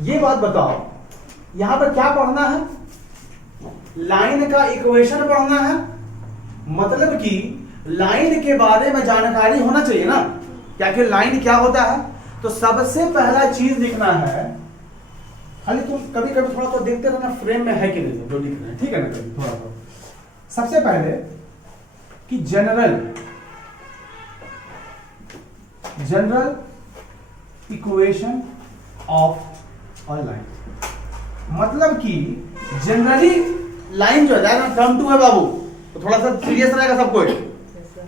ये बात बताओ, यहां पर क्या पढ़ना है? लाइन का इक्वेशन पढ़ना है, मतलब कि लाइन के बारे में जानकारी होना चाहिए ना, क्या कि लाइन क्या होता है। तो सबसे पहला चीज लिखना है, खाली तुम कभी कभी थोड़ा तो देखते रहना फ्रेम में है कि नहीं जो लिख रहे हैं, ठीक है ना, कभी थोड़ा थोड़ा। सबसे पहले कि general equation of a line, मतलब कि जनरली लाइन जो है टर्म टू है बाबू, तो थोड़ा सा सीरियस रहेगा सबको,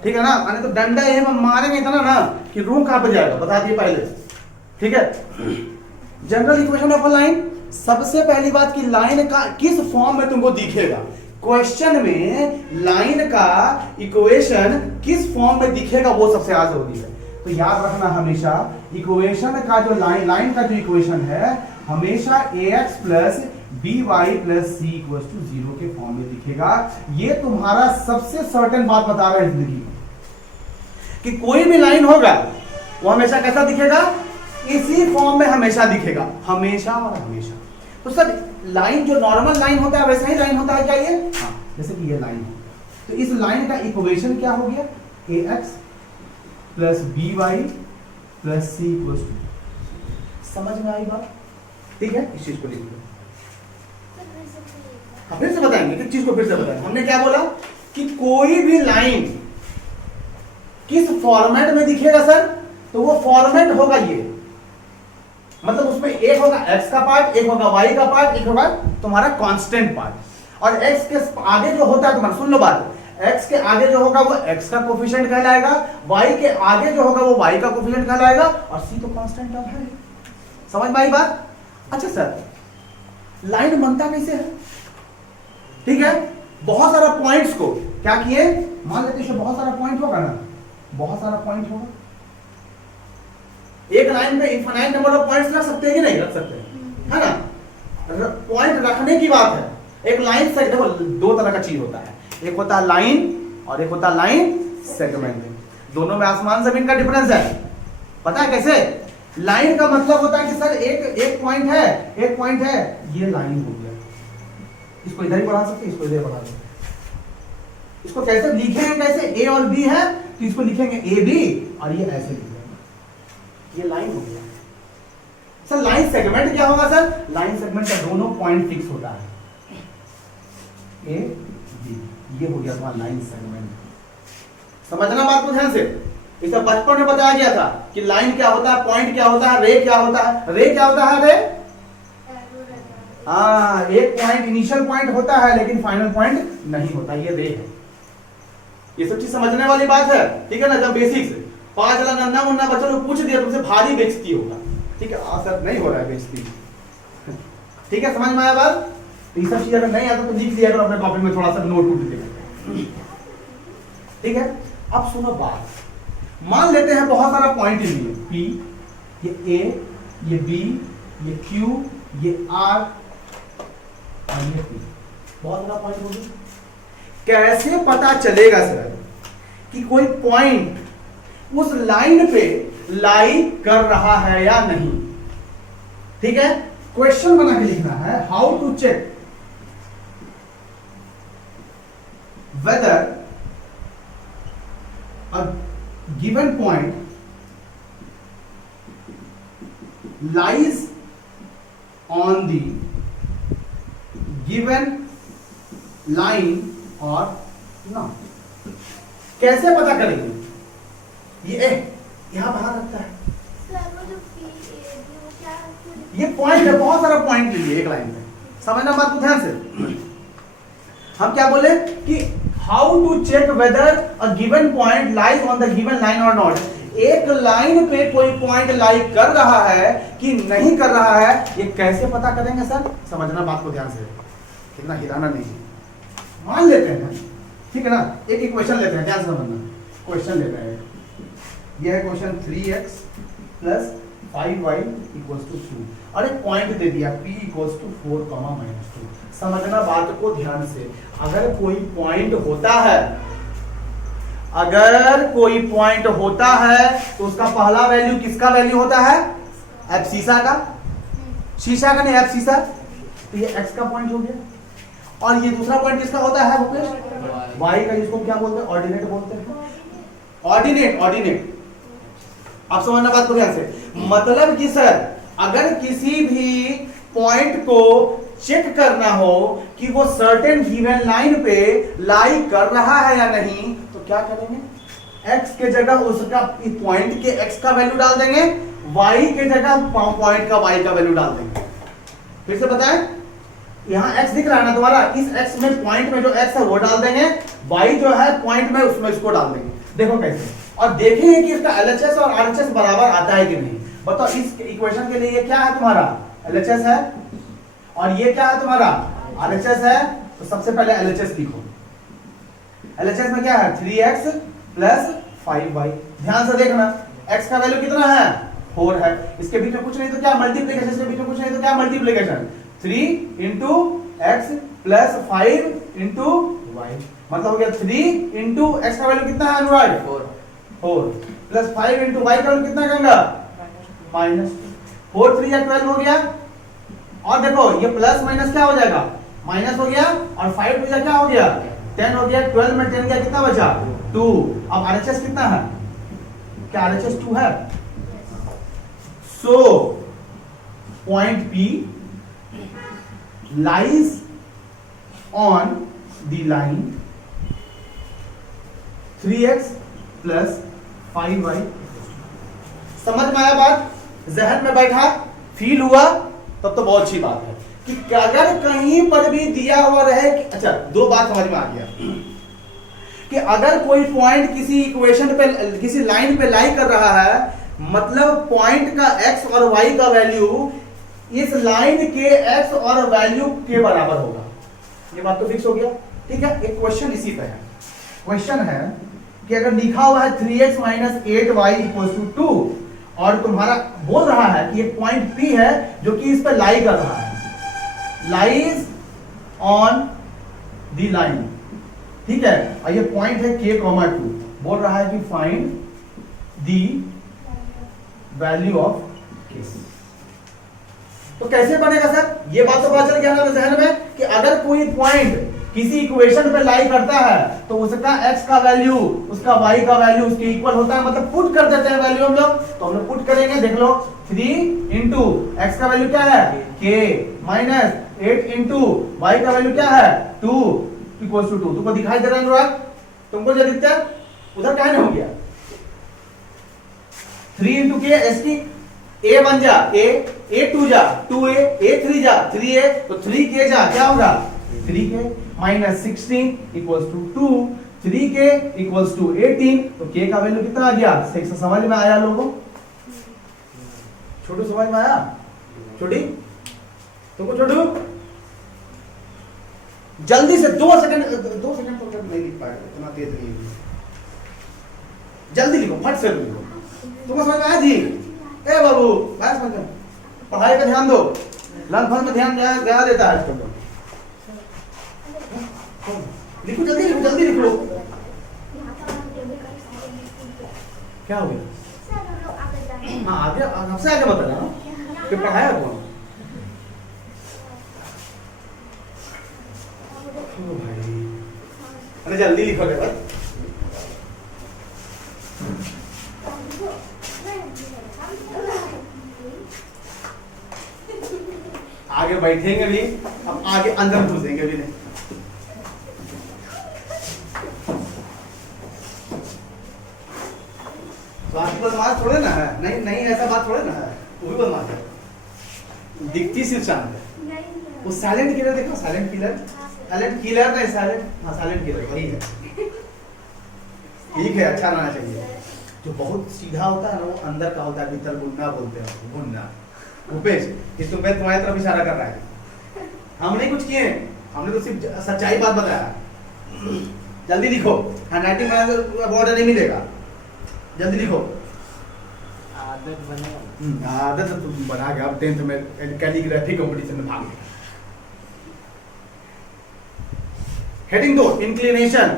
ठीक है ना, मैंने तो डंडा ये मारेंगे इतना ना कि रूम कांप जाएगा, बता दिए पहले, ठीक है। General equation of a line, सबसे पहली बात कि लाइन का किस फॉर्म में तुमको दिखेगा। क्वेश्चन में लाइन का इक्वेशन किस फॉर्म में दिखेगा वो सबसे ज्यादा जरूरी है। तो याद रखना हमेशा इक्वेशन का जो लाइन का जो इक्वेशन है हमेशा ax plus by plus c equals to 0 के फॉर्म में दिखेगा। ये तुम्हारा सबसे सर्टेन बात बता रहा है जिंदगी में कि कोई भी लाइन होगा वो हमेशा कैसा दिखेगा, इसी फॉर्म में हमेशा दिखेगा, हमेशा और हमेशा। तो सर लाइन जो नॉर्मल लाइन होता है वैसा ही लाइन होता है क्या ये? हाँ, जैसे कि ये लाइन है, तो इस लाइन का इक्वेशन क्या हो गया, ax plus by plus c equals to. समझ में आई बात? ठीक है, इस चीज को लिख लो। हाँ, फिर से बताएंगे, किस चीज को फिर से बताएंगे। हमने क्या बोला कि कोई भी लाइन किस फॉर्मेट में दिखेगा सर, तो वो फॉर्मेट होगा ये, मतलब उसमें एक होगा x का पार्ट, एक होगा y का पार्ट, एक होगा तुम्हारा कांस्टेंट पार्ट। और x के आगे जो होता है, तुम्हारा सुन लो बात, x के आगे जो होगा वो x का कोफिशिएंट कहलाएगा, y के आगे जो होगा वो y का कोफिशिएंट कहलाएगा, और c तो कांस्टेंट टर्म है। समझ में आई बात? अच्छा सर लाइन बनता कैसे है? ठीक है, बहुत सारा पॉइंट्स को क्या किए, मान लेते हैं बहुत सारा पॉइंट होगा ना, बहुत सारा पॉइंट होगा, एक लाइन में इनफाइनाइट नंबर ऑफ पॉइंट्स रख सकते हैं कि नहीं रख सकते, है ना? पॉइंट रखने की बात है। एक लाइन से देखो दो तरह का चीज होता है, एक होता है लाइन और एक होता है लाइन सेगमेंट। दोनों में आसमान जमीन का डिफरेंस है, पता है कैसे? लाइन का मतलब होता है कि सर एक पॉइंट है, एक पॉइंट है, ये लाइन हो गया, इसको इधर ही बढ़ा सकते, इसको इधर बढ़ा सकते। इसको कैसे लिखेंगे, कैसे ए और बी है तो इसको लिखेंगे ए बी, और ये ऐसे लिखेंगे, ये लाइन हो गया। सर लाइन सेगमेंट क्या होगा सर? लाइन सेगमेंट का दोनों पॉइंट फिक्स होता है, ए बी, ये हो गया तुम्हारा लाइन सेगमेंट। समझना बात को ध्यान से, इसे बचपन में बताया गया था कि लाइन क्या होता है, पॉइंट क्या होता है, रे क्या होता है। रे क्या होता है? रे हाँ, एक पॉइंट इनिशियल पॉइंट होता है लेकिन फाइनल पॉइंट नहीं होता, ये रे है। ये सब चीज समझने वाली बात है, ठीक है ना। जब बेसिक्स 5 नन्ना मुन्ना बच्चों को पूछ दिया तुमसे भारी बेइज्जती होगा, ठीक है, सर नहीं हो रहा है बेइज्जती, ठीक है, समझ में आया बात? तो ये सब चीज अगर नहीं आता तो लिख दिया करो अपने कॉपी में, थोड़ा सा नोट उठ देगा, ठीक है। अब सुनो बात, मान लेते हैं बहुत सारा पॉइंट लिए P, ये A, ये B, ये Q, ये R और ये P, बहुत सारा पॉइंट हो गया। कैसे पता चलेगा सर कि कोई पॉइंट उस लाइन पे लाई कर रहा है या नहीं? ठीक है, क्वेश्चन बना के लिखना है, how to check whether a given point lies on the given line or not। कैसे पता करेंगे? ये यहां बाहर रखता है, ये पॉइंट है, बहुत सारा पॉइंट लीजिए एक लाइन में, समझना बात को ध्यान से। हम क्या बोले कि how to check whether a given point lies on the given line और नॉट। एक लाइन पे कोई पॉइंट लाई कर रहा है कि नहीं कर रहा है, ये कैसे पता करेंगे सर? समझना बात को ध्यान से, कितना हिलाना नहीं। मान लेते हैं, ठीक है ना, एक इक्वेशन लेते हैं, ध्यान से समझना। क्वेश्चन लेते हैं, यह है question 3x plus 5y equals to 2 और एक पॉइंट दे दिया p इक्वल्स टू 4, -2। समझना बात को ध्यान से, अगर कोई पॉइंट होता है, अगर कोई पॉइंट होता है तो उसका पहला वैल्यू किसका वैल्यू होता है? एब्सिसा का। शीशा का नहीं एफ शीशा, तो ये एक्स का पॉइंट हो गया। और ये दूसरा पॉइंट किसका होता है भूपेश? वाई का, जिसको क्या बोलते हैं? ऑर्डिनेट बोलते हैं। Ordinate, ordinate. आप समझना बात को ध्यान से। मतलब कि सर अगर किसी भी पॉइंट को चेक करना हो कि वो सर्टेन गिवन लाइन पे लाई कर रहा है या नहीं, तो क्या करेंगे? x के जगह उसका पॉइंट के x का वैल्यू डाल देंगे, y के जगह पॉइंट का y का वैल्यू डाल देंगे। फिर से बताएं, यहाँ x दिख रहा है ना तुम्हारा, इस x में पॉइंट में जो x है वो डाल देंगे, y जो है पॉइंट में उसमें इसको डाल देंगे। देखो कैसे, और देखेंगे कि इसका LHS और RHS बराबर आता है कि नहीं। बताओ इस इक्वेशन के लिए ये क्या है तुम्हारा? LHS है, और ये क्या है तुम्हारा? RHS है। तो सबसे पहले LHS लिखो। LHS में क्या है? 3x plus 5y। ध्यान से देखना, x का वैल्यू कितना है? 4 है। इसके बीच में कुछ नहीं तो क्या मल्टीप्लिकेशन, इसके बीच में कुछ नहीं तो क्या multiplication. 3 into x plus 5 into y, मतलब हो गया 3 इंटू एक्स का वैल्यू कितना है अनुराग? 4 प्लस 5 इंटू वाई का वैल्यू कितना करेंगे? माइनस 4 3 या 12 हो गया। और देखो ये प्लस माइनस क्या हो जाएगा? माइनस हो गया, और 5 टू क्या हो गया? 10 हो गया। 12 में 10 गया, कितना बचा? 2। अब RHS कितना है? क्या RHS 2 है? So point P lies on the line 3x plus 5y। समझ में आया बात? जहन में बैठा, फील हुआ, तब तो बहुत अच्छी बात है कि अगर कहीं पर भी दिया हुआ रहे कि अच्छा, दो बात समझ में आ गया कि अगर कोई पॉइंट किसी इक्वेशन पे, किसी लाइन पे लाई कर रहा है, मतलब पॉइंट का x और y का वैल्यू इस लाइन के x और वैल्यू के बराबर होगा। ये बात तो फिक्स हो गया, ठीक है। एक क्वेश्चन इसी पे है। क्वेश्चन है कि अगर लिखा हुआ है 3x minus 8y equal to 2, और तुम्हारा बोल रहा है कि एक पॉइंट P है जो कि इस पे लाई कर रहा है, लाइज ऑन दी लाइन, ठीक है। और ये पॉइंट है k, 2, बोल रहा है कि find the value of k। तो कैसे बनेगा सर? ये बात तो पता चल गया ना जहन में कि अगर कोई पॉइंट किसी इक्वेशन पे लाई करता है तो उसका x का वैल्यू, उसका y का वैल्यू उसके इक्वल होता है, मतलब पुट कर देते हैं वैल्यू हम लोग। तो हम लोग पुट करेंगे, देख लो 3 इंटू एक्स का वैल्यू क्या है? k माइनस 8 इंटू y का वैल्यू क्या है? 2 इक्वल टू 2। तुमको दिखाई दे रहा है अनुराग? तुमको जो दिखता है उधर क्या नहीं हो गया? 3 इंटू के एस की a बन जा a 2 जा 2a, a 3 जा 3a, तो 3k जा क्या होगा? 3k minus 16 equals to 2, 3k equals to 18, तो k का वैल्यू कितना आ गया? 6। समझ में आया लोगों? छोटू समझ में आया? छोटी तुमको? छोटू जल्दी से 2 सेकंड तो नहीं लिख पाएगा, इतना तेज नहीं है, जल्दी लिखो, फट से लिखो। तुमको समझ में आया जी? ए बाबू मैं समझ में, पढ़ाई पे ध्यान दो, लंच फल में ध्यान ज्यादा देता है आजकल। लिखो जल्दी, लिखो जल्दी, लिख लो। क्या हो गया? हाँ आगे, सबसे आगे बताना कि पढ़ाया कौन? भाई अरे जल्दी लिखो बेटा। आगे बैठेंगे भी, अब आगे अंदर घुसेंगे भी नहीं। बदमाश थोड़े ना है, नहीं नहीं ऐसा बात थोड़े ना है, वो भी बदमाश है, दिखती सिर्फ शांत है। वो साइलेंट किलर देखो, साइलेंट किलर, साइलेंट किलर नहीं, साइलेंट, हाँ साइलेंट किलर वही है। ठीक है, अच्छा रहना चाहिए। जो बहुत सीधा होता है ना वो अंदर का होता है, भीतर गुन्ना बोलते हैं, गुन्ना। उपेश इस तो मैं तुम्हारी तरफ इशारा कर रहा है, हम नहीं कुछ किए, हमने तो सिर्फ सच्चाई बात बताया। जल्दी लिखो, हैंडराइटिंग में अवार्ड नहीं मिलेगा, जल्दी लिखो। आदत बने, आदत तो तुम बना गया, अब 10th में कैलीग्राफी कंपटीशन में भाग लिया। Heading 2, inclination.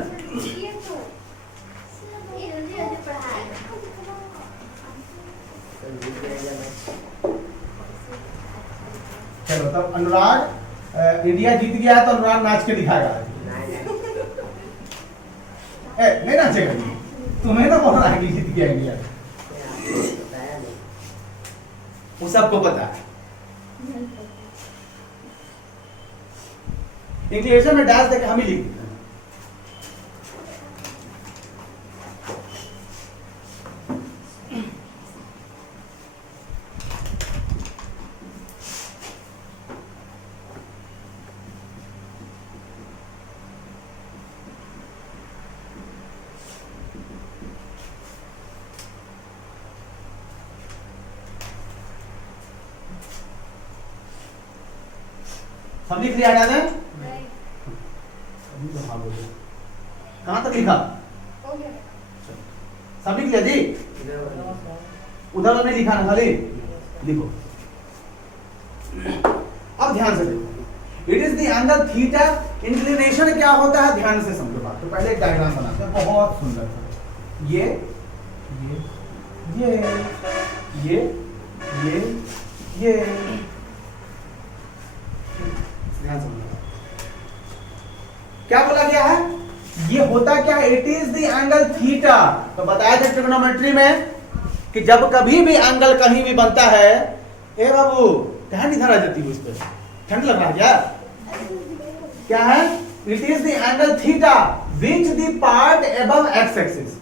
चलो तब अनुराग इंडिया जीत गया है तो अनुराग नाच के दिखाएगा। नहीं नाचेगा जी, तुम्हें ना बोलना है कि जीत गया इंडिया, वो सबको पता है। इंक्लिनेशन में डैश देके हम ही लिख देते हैं। सब लिख लिया याद है? अभी तो हाँ बोलो। कहाँ तक लिखा? सब लिख लिया जी? उधर नहीं लिखा ना, खाली लिखो। अब ध्यान से देखो, it is the angle theta. Inclination क्या होता है ध्यान से समझो बात। तो पहले एक डायग्राम बनाते हैं, बहुत सुंदर था। ये ये ये ये ये ध्यान समझो क्या बोला गया है। ये होता क्या है? It is the angle theta. तो बताया था ट्रिग्नोमेट्री में कि जब कभी भी एंगल कहीं भी बनता है, ए बाबू कहां नहीं धरा जाती उस पर, ठंड लग रहा है क्या है? It is the angle theta which the part above x axis.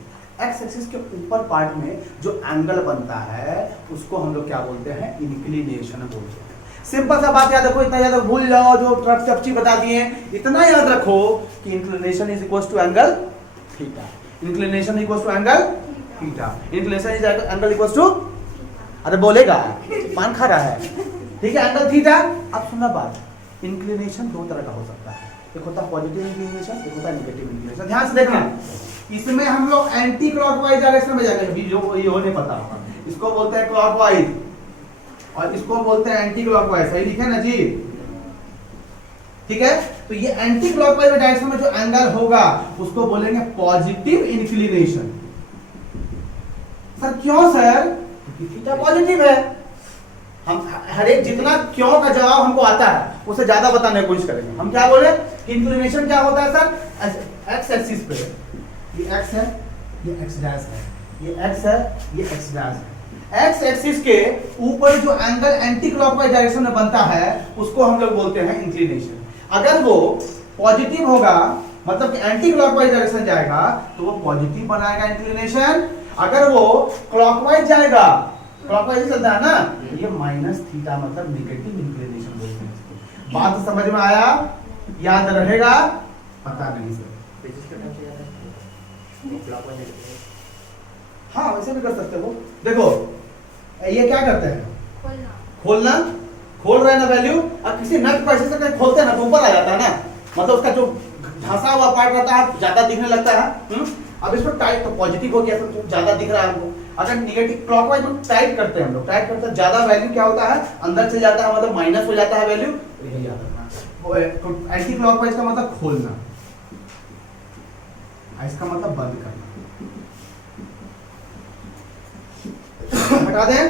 X axis के ऊपर पार्ट में जो एंगल बनता है उसको हम लोग क्या बोलते हैं? इंक्लिनेशन बोलते हैं। सिंपल सा बात याद रखो, इतना याद रखो, भूल जाओ जो चपची बता दिए, इतना याद रखो कि inclination is equal to angle theta. Inclination equal to angle theta. Inclination is angle equal to, अरे बोलेगा, पान खा रहा है, ठीक है, एंगल थीटा। अब सुनना बात, इंक्लिनेशन दो तरह का हो सकता है, एक होता है पॉजिटिव इंक्लिनेशन, एक होता है नेगेटिव इंक्लिनेशन। ध्यान से देखना, इसमें हम लोग एंटी क्लॉकवाइज डायरेक्शन में जाएंगे, जो ये होने पता होगा, इसको बोलते हैं क्लॉकवाइज और इसको बोलते हैं एंटी क्लॉकवाइज। सही लिखे ना जी? ठीक है, तो ये एंटी क्लॉकवाइज डायरेक्शन में जो एंगल होगा उसको बोलेंगे पॉजिटिव इंक्लिनेशन। सर क्यों सर? क्योंकि थीटा पॉजिटिव है। हम हर एक जितना क्यों का जवाब हमको आता है उसे ज्यादा बताने की कोशिश करेंगे। हम क्या बोले, इंक्लिनेशन क्या होता है सर? एक्स एक्सिस पे ये एक्स है, ये एक्स डैश है, ये एक्स है, ये एक्स डैश है। एक्स एक्सिस के ऊपर जो एंगल एंटी क्लॉकवाइज डायरेक्शन में बनता है उसको हम लोग बोलते हैं इंक्लिनेशन। अगर वो पॉजिटिव होगा, मतलब कि एंटी क्लॉकवाइज डायरेक्शन जाएगा तो वो पॉजिटिव बनाएगा इंक्लिनेशन। अगर वो क्लॉकवाइज जाएगा, क्लॉकवाइज चलता है ना, ये माइनस थीटा, मतलब नेगेटिव इंक्लिनेशन बोलते हैं इसको। बात समझ में आया? याद रहेगा? पता नहीं सर। हाँ वैसे भी कर सकते हो। देखो ये क्या करते हैं? खोलना। खोल रहे हैं ना वैल्यू, अब किसी नट को ऐसे से खोलते हैं ना तो ऊपर आ जाता है ना, मतलब उसका जो धंसा हुआ पार्ट रहता है ज्यादा दिखने लगता है। अब इसको टाइट, तो पॉजिटिव हो गया तो ज्यादा दिख रहा है हमको। अगर नेगेटिव क्लॉकवाइज में टाइट करते हैं हम लोग, टाइट करते हैं ज्यादा वैल्यू क्या होता है? अंदर से जाता है, मतलब माइनस हो जाता है वैल्यू। यही याद रखना। एंटी क्लॉकवाइज का मतलब खोलना, इसका मतलब बंद करना। हटा दें,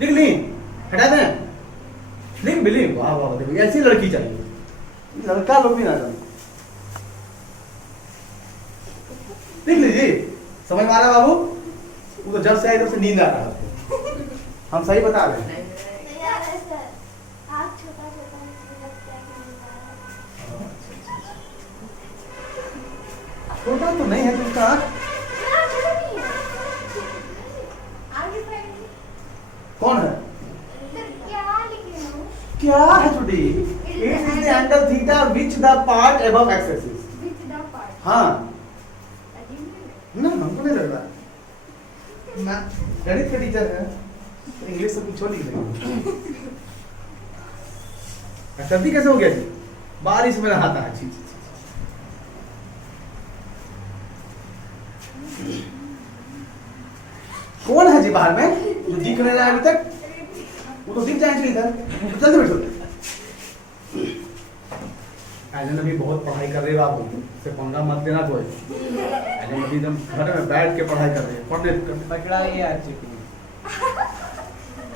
लिख ली, हटा दें, लिख भी ली। वाह वाह, देखो ऐसी लड़की चाहिए, लड़का लोग भी ना जाने। लिख लीजिए, समझ में आ रहा बाबू? वो तो जब से आए तब से नींद आ रहा है। हम सही बता रहे हैं। छोटा तो नहीं है तुमका। कौन है? क्या है छोटी? It is the angle theta which the part above x axis. हाँ ना, हमको नहीं लग रहा। मैं गणित का टीचर है, इंग्लिश से पूछो लिख लेंगे। सर्दी कैसे हो गया जी? बारिश में नहाता है। छी छी। कौन है जी बाहर में जो दिख नहीं रहा है अभी तक? वो तो दिख जाएंगे इधर, जल्दी बैठो। एलन अभी बहुत पढ़ाई कर रहे हैं बाबू, से पंगा मत देना कोई। एलन अभी एकदम घर में बैठ के पढ़ाई कर रहे हैं, पढ़ने पकड़ा लिया।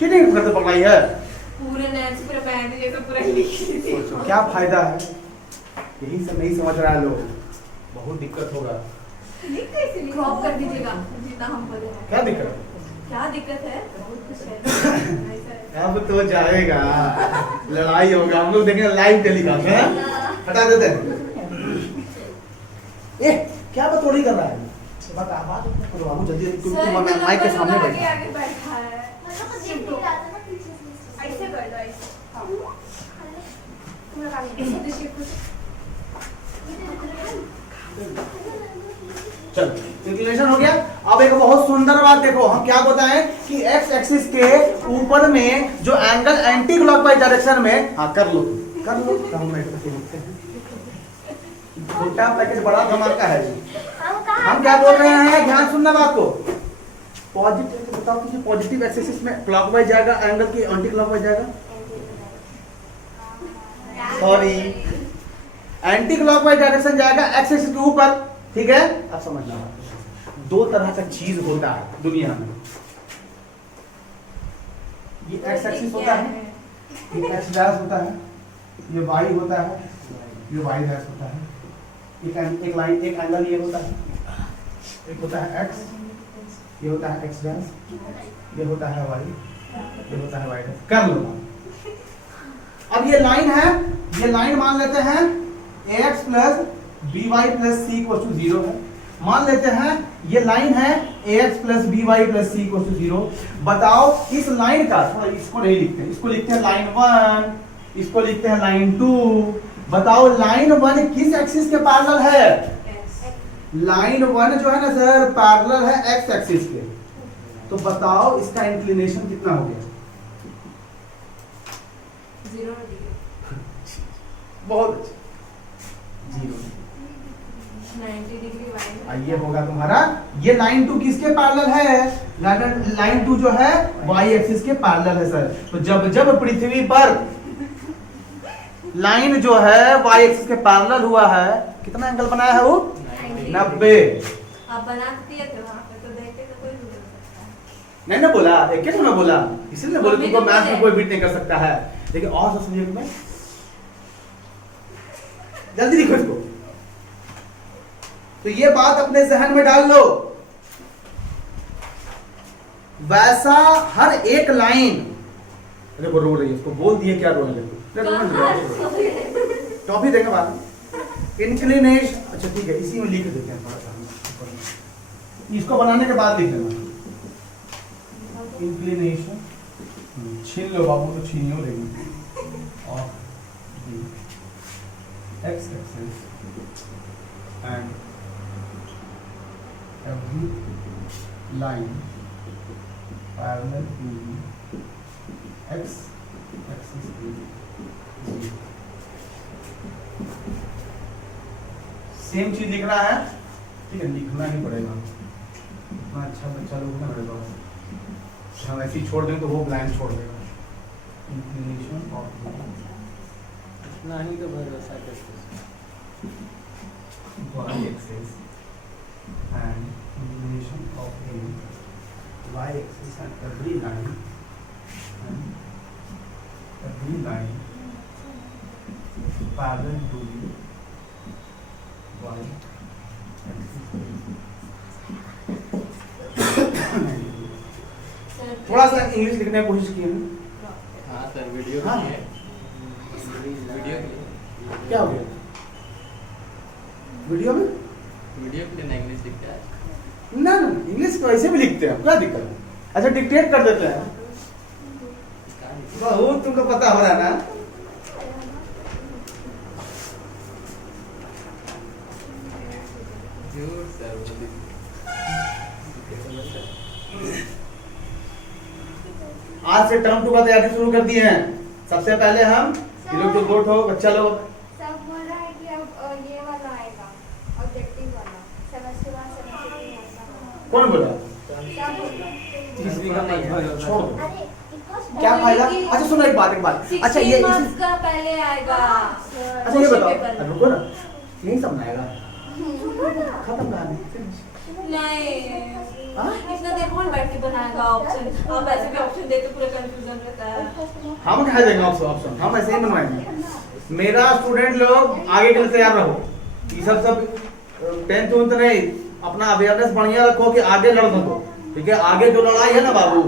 चीटिंग करते पकड़ाई है। पूरे नैन से पूरा बैंड ये तो पूरा लिख दी। तो क्या फायदा है, यही सब नहीं समझ रहा है लोग, बहुत दिक्कत होगा। क्रॉप कर दीजिएगा जितना हम बोले हैं। क्या दिक्कत, क्या दिक्कत है, बहुत कुछ है। अब तो जाएगा, लड़ाई होगा, हम लोग देखेंगे लाइव टेलीकास्ट है। हटा देते हैं। ए क्या बतौड़ी कर रहा है, बता बात करो बाबू जल्दी, क्योंकि माइक के सामने बैठा है। आगे बैठा है। ऐसे कर दो, ऐसे। चल इंक्लिनेशन हो गया। अब एक बहुत सुंदर बात देखो, हम क्या बताएं कि एक्स एक्सिस के ऊपर में जो एंगल एंटी क्लॉकवाइज डायरेक्शन में, हाँ कर लो हम लिखते हैं। छोटा पैकेज बड़ा धमाका है जी। हम क्या बोल रहे हैं, ध्यान सुनना बात को। पॉजिटिव बताओ कि पॉजिटिव एक्सिस में क्लॉकवाइज जाएगा, एंगल की एंटी क्लॉकवाइज जाएगा। सॉरी, एंटी क्लॉकवाइज डायरेक्शन जाएगा एक्स एक्सिस के ऊपर, ठीक है। अब समझना, दो तरह का चीज होता है दुनिया में। ये एक्स एक्सिस होता है, ये एक्स डैश होता है, ये वाई होता है, ये वाई डैश होता है। एक लाइन, एक एंगल ये होता है, एक होता है एक्स, ये होता है एक्स डैश, ये होता है वाई, ये होता है वाई डैश। कर लो। अब ये लाइन है, ये लाइन मान लेते हैं ax plus b y plus c equal to 0 है। मान लेते हैं ये लाइन है ax plus b y plus c equal to 0। बताओ इस लाइन का, इसको नहीं लिखते, इसको लिखते हैं लाइन 1, इसको लिखते हैं लाइन 2। बताओ लाइन 1 किस एक्सिस के पैरेलल है? लाइन 1 जो है ना सर पैरेलल है एक्स एक्सिस के। तो बताओ इसका इंक्लिनेशन कितना हो गया? 0 डिग्री। बहुत अच्छा, 0 90 डिग्री वाई। ये होगा तुम्हारा, ये लाइन 2 किसके पैरेलल है? लाइन 2 जो है वाई एक्सिस के पैरेलल है सर। तो जब जब पृथ्वी पर लाइन जो है वाई एक्सिस के पैरेलल हुआ है, कितना एंगल बनाया है वो? 90। आप बना दिए थे वहां पे, तो देखते तो कोई नहीं हो सकता। नहीं ना बोला, एक क्या ना बोला, इसीलिए बोले मम्मी तुमको तो मैथ में बोले। कोई बीट नहीं कर सकता है। लेकिन और सब समझिए मैं, जल्दी लिखो इसको। तो ये बात अपने जहन में डाल लो। वैसा हर एक लाइन, देखो रो रही है, इसको बोल दिए क्या रोने लगे। टॉपिक देंगे बाद में। इंक्लिनेशन, अच्छा ठीक है, इसी में लिख देते हैं थोड़ा सा, इसको बनाने के बाद लिख देना। इंक्लिनेशन छीन लो बाबू, तो छीनियो लेंगे। और x axis and every line parallel to x axis is 0। Same चीज लिखना है, ठीक है, लिखना ही पड़ेगा। इतना अच्छा बच्चा लोग ना मेरे पास, हम ऐसे ही छोड़ दें तो वो ब्लाइंड छोड़ देगा। इंक्लिनेशन ऑफ इतना ही तो भरोसा करते y axis and inclination of a y axis and every line parallel to the y axis। थोड़ा सा इंग्लिश लिखने की कोशिश की है। हाँ सर, वीडियो हाँ। की है। वीडियो क्या हो गया वीडियो में? वीडियो के लिए ना इंग्लिश लिखता है। ना ना, इंग्लिश को ऐसे भी लिखते हैं, क्या दिक्कत है? अच्छा डिक्टेट कर देते हैं, बहुत तुमको पता हो रहा है ना। झूठ सर, आज से टर्म 2 का तैयारी शुरू कर दिए हैं। सबसे पहले हम ये लोग तो गोट हो बच्चा लोग, सब बोल रहा है कि अब ये वाला आएगा ऑब्जेक्टिव वाला, सेमेस्टर 1 सेमेस्टर 2 ऐसा। कौन बोला? सब बोल रहा है। तीसरी का नहीं है। छोड़ दो, अरे because क्या फायदा? बोलेगी। अच्छा सुनो एक बात। अच्छा ये 16 मार्क्स का पहले आएगा। अच्छा ये बताओ, पेपर में। रुको ना, यही समझ आएगा। खत्म कहानी। नहीं हाँ? इतना देर कौन बैठ के बनाएगा ऑप्शन? आप ऐसे भी ऑप्शन देते पूरा कंफ्यूजन रहता है। हम कहा देंगे ऑप्शन, हम ऐसे ही बनवाएंगे। मेरा स्टूडेंट लोग आगे के लिए तैयार रहो। ये सब 10th उन्थ नहीं, अपना अवेयरनेस बढ़िया रखो कि आगे लड़ सको। ठीक है, आगे जो लड़ाई है ना बाबू,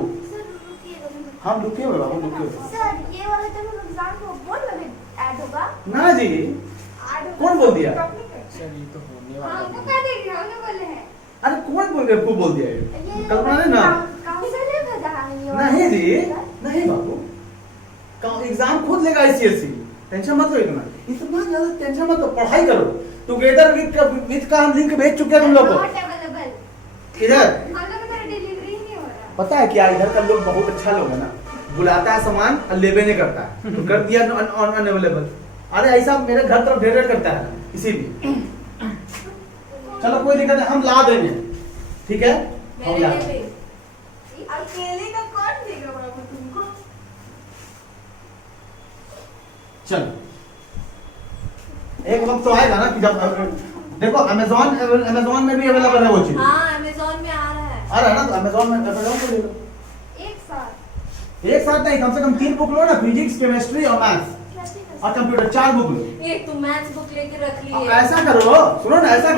हम रुके हुए बाबू, रुके हुए। सर ये वाला जब एग्जाम को बोल लगे ऐड होगा। ना जी, ऐड होगा। कौन बोल दिया? सर ये तो होने वाला हमको है। क्या देख रहे हो? हमने बोले हैं अरे कौन बोल गया? आपको बोल दिया ये? कल्पना ने ना? काउंसलर ने भेजा है ये वाला। नहीं जी, नहीं बाबू, एग्जाम खुद लेगा ICSE, टेंशन मत लो इतना ज्यादा टेंशन मत लो, पढ़ाई करो। टुगेदर विद का हम लिंक भेज चुके हैं तुम लोग को। Not available. इधर हम लोग का डिलीवरी ही नहीं हो रहा। पता है क्या, इधर का लोग बहुत अच्छा लोग है ना, बुलाता है सामान और लेबे नहीं करता है, तो कर दिया अनअवेलेबल। अरे ऐसा मेरे घर तरफ ढेर करता है इसीलिए। चलो कोई दिक्कत नहीं, हम ला देंगे। ठीक है, हम मेरे ला लिए देंगे। भी अकेले का कौन देगा बाबू तुमको? चलो एक वक्त तो आएगा ना कि जब देखो अमेज़न में भी अवेलेबल है वो चीज। हाँ अमेज़न में आ रहा है। आ रहा है ना, तो अमेज़न में अमेज़न को ले लो। एक साथ एक साथ नहीं, कम से कम 3 बुक लो ना, फिजिक्स, केमिस्ट्री और मैथ्स और कंप्यूटर, 4 बुक लो। ये तुम मैथ्स बुक लेके रख अब लिए। ऐसा करो, सुनो ना, ऐसा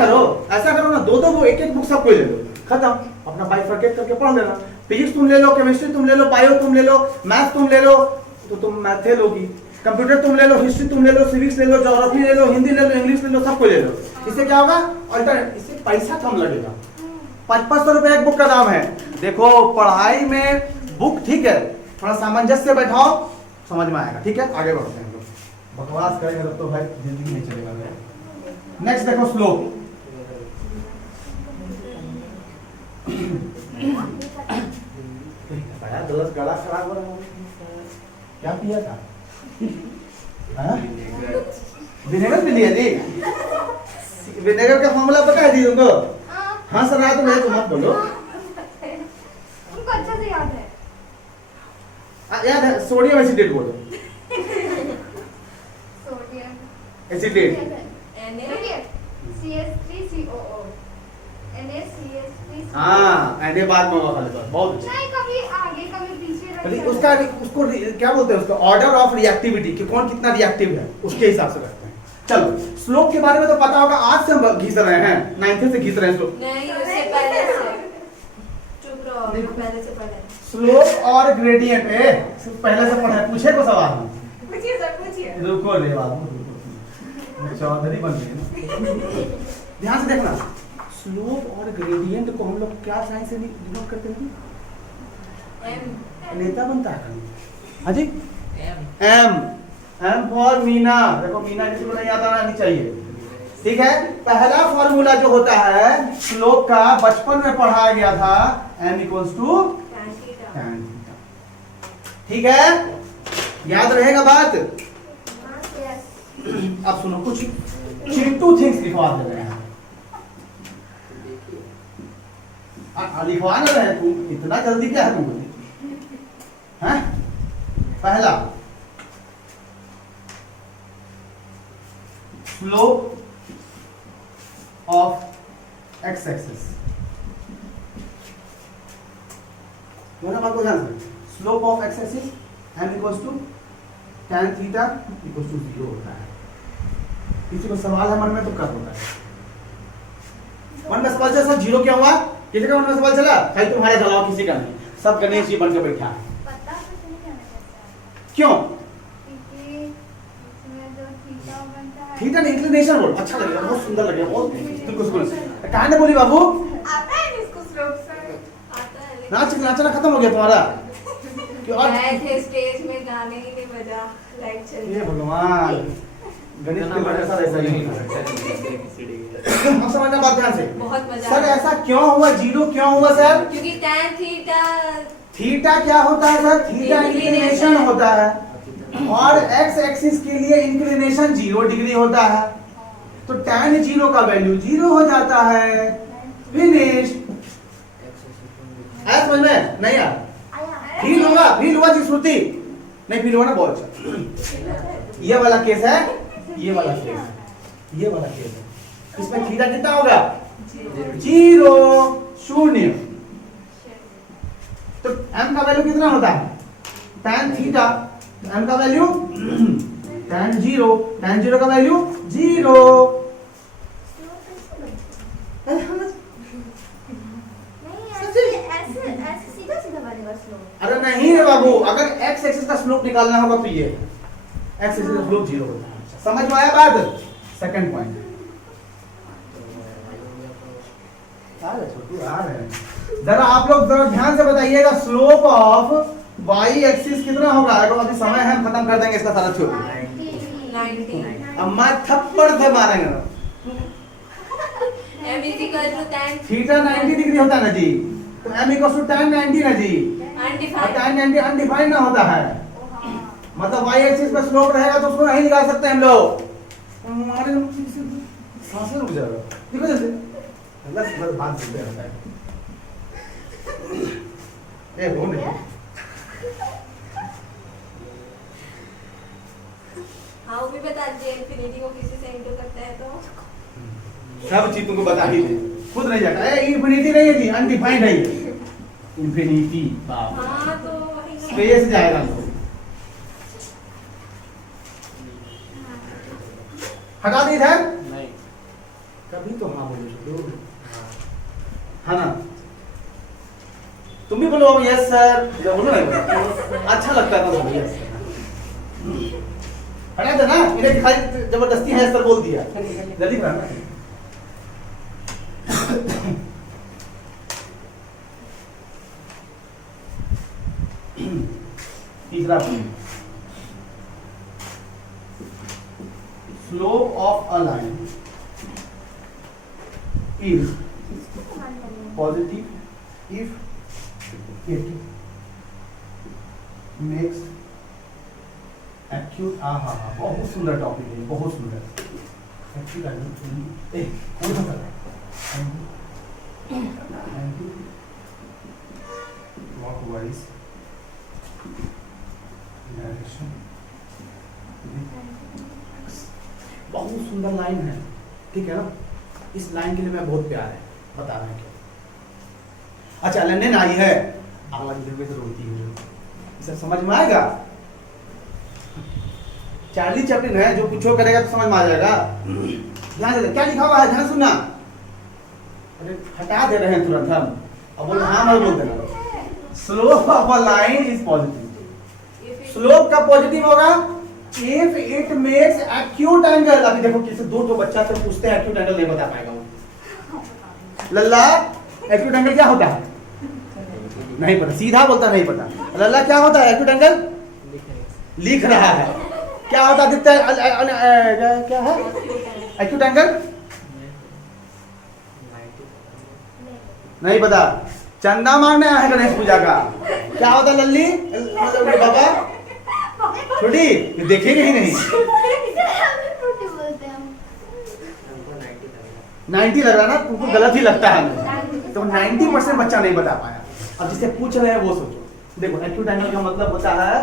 करो ना, दो बुक, एक बुक सबको ले लो, खत्म। अपना बाइफरकेट करके पढ़ लेना। फिजिक्स तुम ले लो, केमिस्ट्री तुम ले लो, बायो तुम ले लो, मैथ्स तुम ले लो, तो तुम मैथे लोगी। कंप्यूटर तुम ले लो, हिस्ट्री तुम ले लो, सिविक्स ले लो, ज्योग्राफी ले लो, हिंदी ले लो, इंग्लिश ले लो, सबको ले लो। इससे क्या होगा? अल्टरनेट, इससे पैसा कम लगेगा। 500 रुपए एक बुक का दाम है। देखो पढ़ाई में बुक ठीक है, थोड़ा सामंजस्य से बैठाओ, समझ में आएगा। ठीक है, आगे बढ़ते हैं। बकवास करेंगे तब तो भाई जिंदगी नहीं चलेगा। नेक्स्ट देखो श्लोक। गला खराब हो रहा है, क्या पिया था? हाँ? विनेगर पी लिया जी? विनेगर का फॉर्मूला पता है जी तुमको? हाँ सर, तो मैं तो मत बोलो। उनको अच्छा से याद है। याद है, सोडियम एसिडेट बोलो। Sodium acetate. रुकिए, CH3COO NaCH3COO। हाँ, एंड ये बाद में होगा खाली बात, बहुत अच्छा। नहीं, कभी आगे कभी पीछे रख अरे सकते उसका हैं। उसको क्या बोलते हैं, उसका ऑर्डर ऑफ रिएक्टिविटी कि कौन कितना रिएक्टिव है, उसके हिसाब से रखते हैं। चलो श्लोक के बारे में तो पता होगा, आज से हम घिस रहे हैं, 9th से घिस रहे हैं श्लोक। नहीं उससे पहले से। चुप रहो, पहले से पढ़े। श्लोक और ग्रेडियंट पहले से पढ़ा है, पूछे को सवाल। पूछिए सर, पूछिए। रुको रे बाबू, चौधरी बन गए ना। ध्यान से देखना, स्लोप और ग्रेडियंट को हम लोग क्या साइन से डिनोट करते हैं? एम। नेता बनता है। हाँ जी, एम एम फॉर मीना। देखो मीना किसी को नहीं आता आनी चाहिए। ठीक है, पहला फॉर्मूला जो होता है स्लोप का, बचपन में पढ़ाया गया था, m equals to tan theta. ठीक है, याद रहेगा बात। Yes. अब सुनो, कुछ चिंटू थिंग्स लिखवा दे रहे हैं। लिखवा ना रहे तुम, इतना जल्दी क्या है तुम? हैं? पहला स्लोप ऑफ एक्स एक्सिस। बात को ध्यान से, slope of x axis m equals to tan theta equals to 0 होता है। किसी को सवाल है मन में तो कर होता है। मन में सवाल चला, सर 0 क्या हुआ? किसी का मन में सवाल चला? भाई तुम्हारे चलाओ, किसी का नहीं, सब गणेश जी बन के बैठा है। पता तो नहीं कहना कैसे। क्यों? क्योंकि इसमें जो थीटा बनता है। थीटा ने इंक्लिनेशन बोल, अच्छा लगेगा, बहुत सुंदर लगेगा, बहुत बिल्कुल सुंदर। कहां ने बोली बाबू? आता है इसको श्लोक सर? आता है लेकिन नाचना खत्म हो गया तुम्हारा? क्यों? गए थे स्टेज में, गाने ही नहीं बजा, लाइट चल ये भगवान, गणेश के बड़े साथ ऐसा ही होता है। हम समझना बात ध्यान से। बहुत मजा सर आया। ऐसा क्यों हुआ, 0 क्यों हुआ सर? क्योंकि tan थीटा थीटा क्या होता है सर? थीटा इंक्लिनेशन होता है, और एक्स एक्सिस के लिए इंक्लिनेशन 0 डिग्री होता है, तो tan 0 का वैल्यू 0 हो जाता है। फिनिश। ऐसा समझ में नहीं यार? फील होगा, फील हुआ जी श्रुति? नहीं फील हुआ ना, बहुत अच्छा। ये वाला केस है, ये वाला केस है, ये वाला केस है। इसमें थीटा कितना होगा? 0, शून्य। तो m का वैल्यू कितना होता है? tan थीटा, m का वैल्यू tan 0 का वैल्यू 0। ऐसे सीधा सीधा बनेगा स्लोप। अरे नहीं रे बाबू, अगर x एक्सिस का स्लोप निकालना होगा तो ये x एक्सिस का स्लोप 0 होता है। समझ में आया बात? सेकंड पॉइंट आ रहे छोटू, आ रहे हैं। जरा आप लोग जरा ध्यान से बताइएगा, स्लोप ऑफ y एक्सिस कितना होगा? अगर अभी समय है हम खत्म कर देंगे इसका सारा थ्योरी। 90 अब मैं थप्पड़ से मारेंगे। m is equal to tan theta 90 degree होता है ना जी, तो m इक्वल टू tan 90 ना जी, और undefined tan 90 अनडिफाइंड ना होता है। मतलब y एक्सिस पे स्लोप रहेगा तो उसको नहीं निकाल सकते हम लोग। हमारे सांसें रुक जाएगा, देखो जैसे बस बात सुनते रहता है। ए वो नहीं, हाँ वो भी बता दीजिए इंफिनिटी को किसी से इंटू करते हैं तो सब चीज तुमको बता ही दे, खुद नहीं जाता है। इंफिनिटी नहीं है जी, अनडिफाइंड है ये इंफिनिटी। बाप हाँ तो वही स्पेस जाएगा तो हटा दी इधर। नहीं। कभी तो हाँ बोलो छोटू, है ना? तुम भी बोलो यस सर, जो बोलो ना अच्छा लगता है ना यस सर। हटा दे ना, इन्हें खाली जबरदस्ती है सर बोल दिया, जल्दी करना। तीसरा point, slope of a line is positive if it makes acute. बहुत सुंदर टॉपिक है, बहुत सुंदर। एक्यूट ए कौन सा clockwise direction, बहुत सुंदर लाइन है, ठीक है ना? इस लाइन के लिए मैं बहुत प्यार है, बता रहे हैं क्या। अच्छा लंदन आई है, आवाज में तो रोती है, ये सब समझ में आएगा। चार्ली चैपलिन है, जो कुछ करेगा तो समझ में आ जाएगा। ध्यान से क्या लिखा हुआ है, ध्यान सुनना। अरे हटा दे रहे हैं तुरंत हम, अब बोल हाँ मत बोल देना। Slope of a line is positive. Slope का पॉजिटिव होगा if it makes acute angle. अभी देखो किसी दो तो बच्चा से पूछते हैं एक्यूट एंगल नहीं बता पाएगा वो। लल्ला एक्यूट एंगल क्या होता है? नहीं पता, सीधा बोलता नहीं पता। लल्ला क्या होता है एक्यूट एंगल? लिख रहा है। क्या होता है क्या है एक्यूट एंगल? नहीं पता। चंदा मांगने आया है गणेश पूजा का। क्या होता है लल्ली? बाबा छोटी ये देखेंगे ही नहीं। 90 लग रहा ना तुमको, गलत ही लगता है। तो 90% बच्चा नहीं बता पाया। अब जिसे पूछ रहे हैं वो सोचो। देखो एक्यूट एंगल का मतलब होता है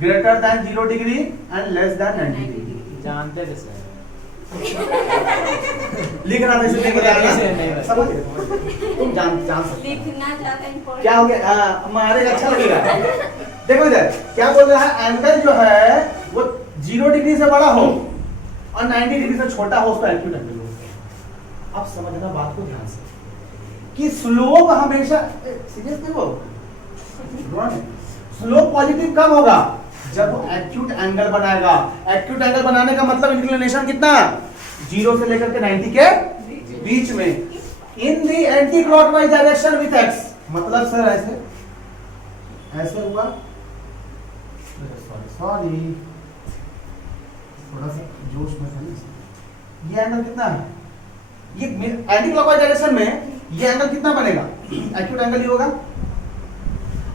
greater than 0 degree and less than 90 degree. जानते थे सर, लिखना था इसलिए बताया। समझ तुम जान सकते लिखना चाहते हैं क्या हो गया? हमारे अच्छा लगेगा। देखो इधर क्या बोल रहा है, एंगल जो है वो 0 डिग्री से बड़ा हो और 90 डिग्री से छोटा हो, उसको एक्यूट एंगल बोलते हैं। अब समझना बात को ध्यान से कि स्लोप हमेशा सीरियस देखो, स्लोप पॉजिटिव कब होगा? जब वो एक्यूट एंगल बनाएगा। एक्यूट एंगल बनाने का मतलब इंक्लिनेशन कितना? 0 से लेकर के 90 के बीच में, in the anti clockwise direction with x. मतलब सर ऐसे हुआ, सॉरी थोड़ा सा जोश में था। ये एंगल कितना है? ये एंटी क्लॉकवाइज डायरेक्शन में ये एंगल कितना बनेगा? एक्यूट एंगल ही होगा।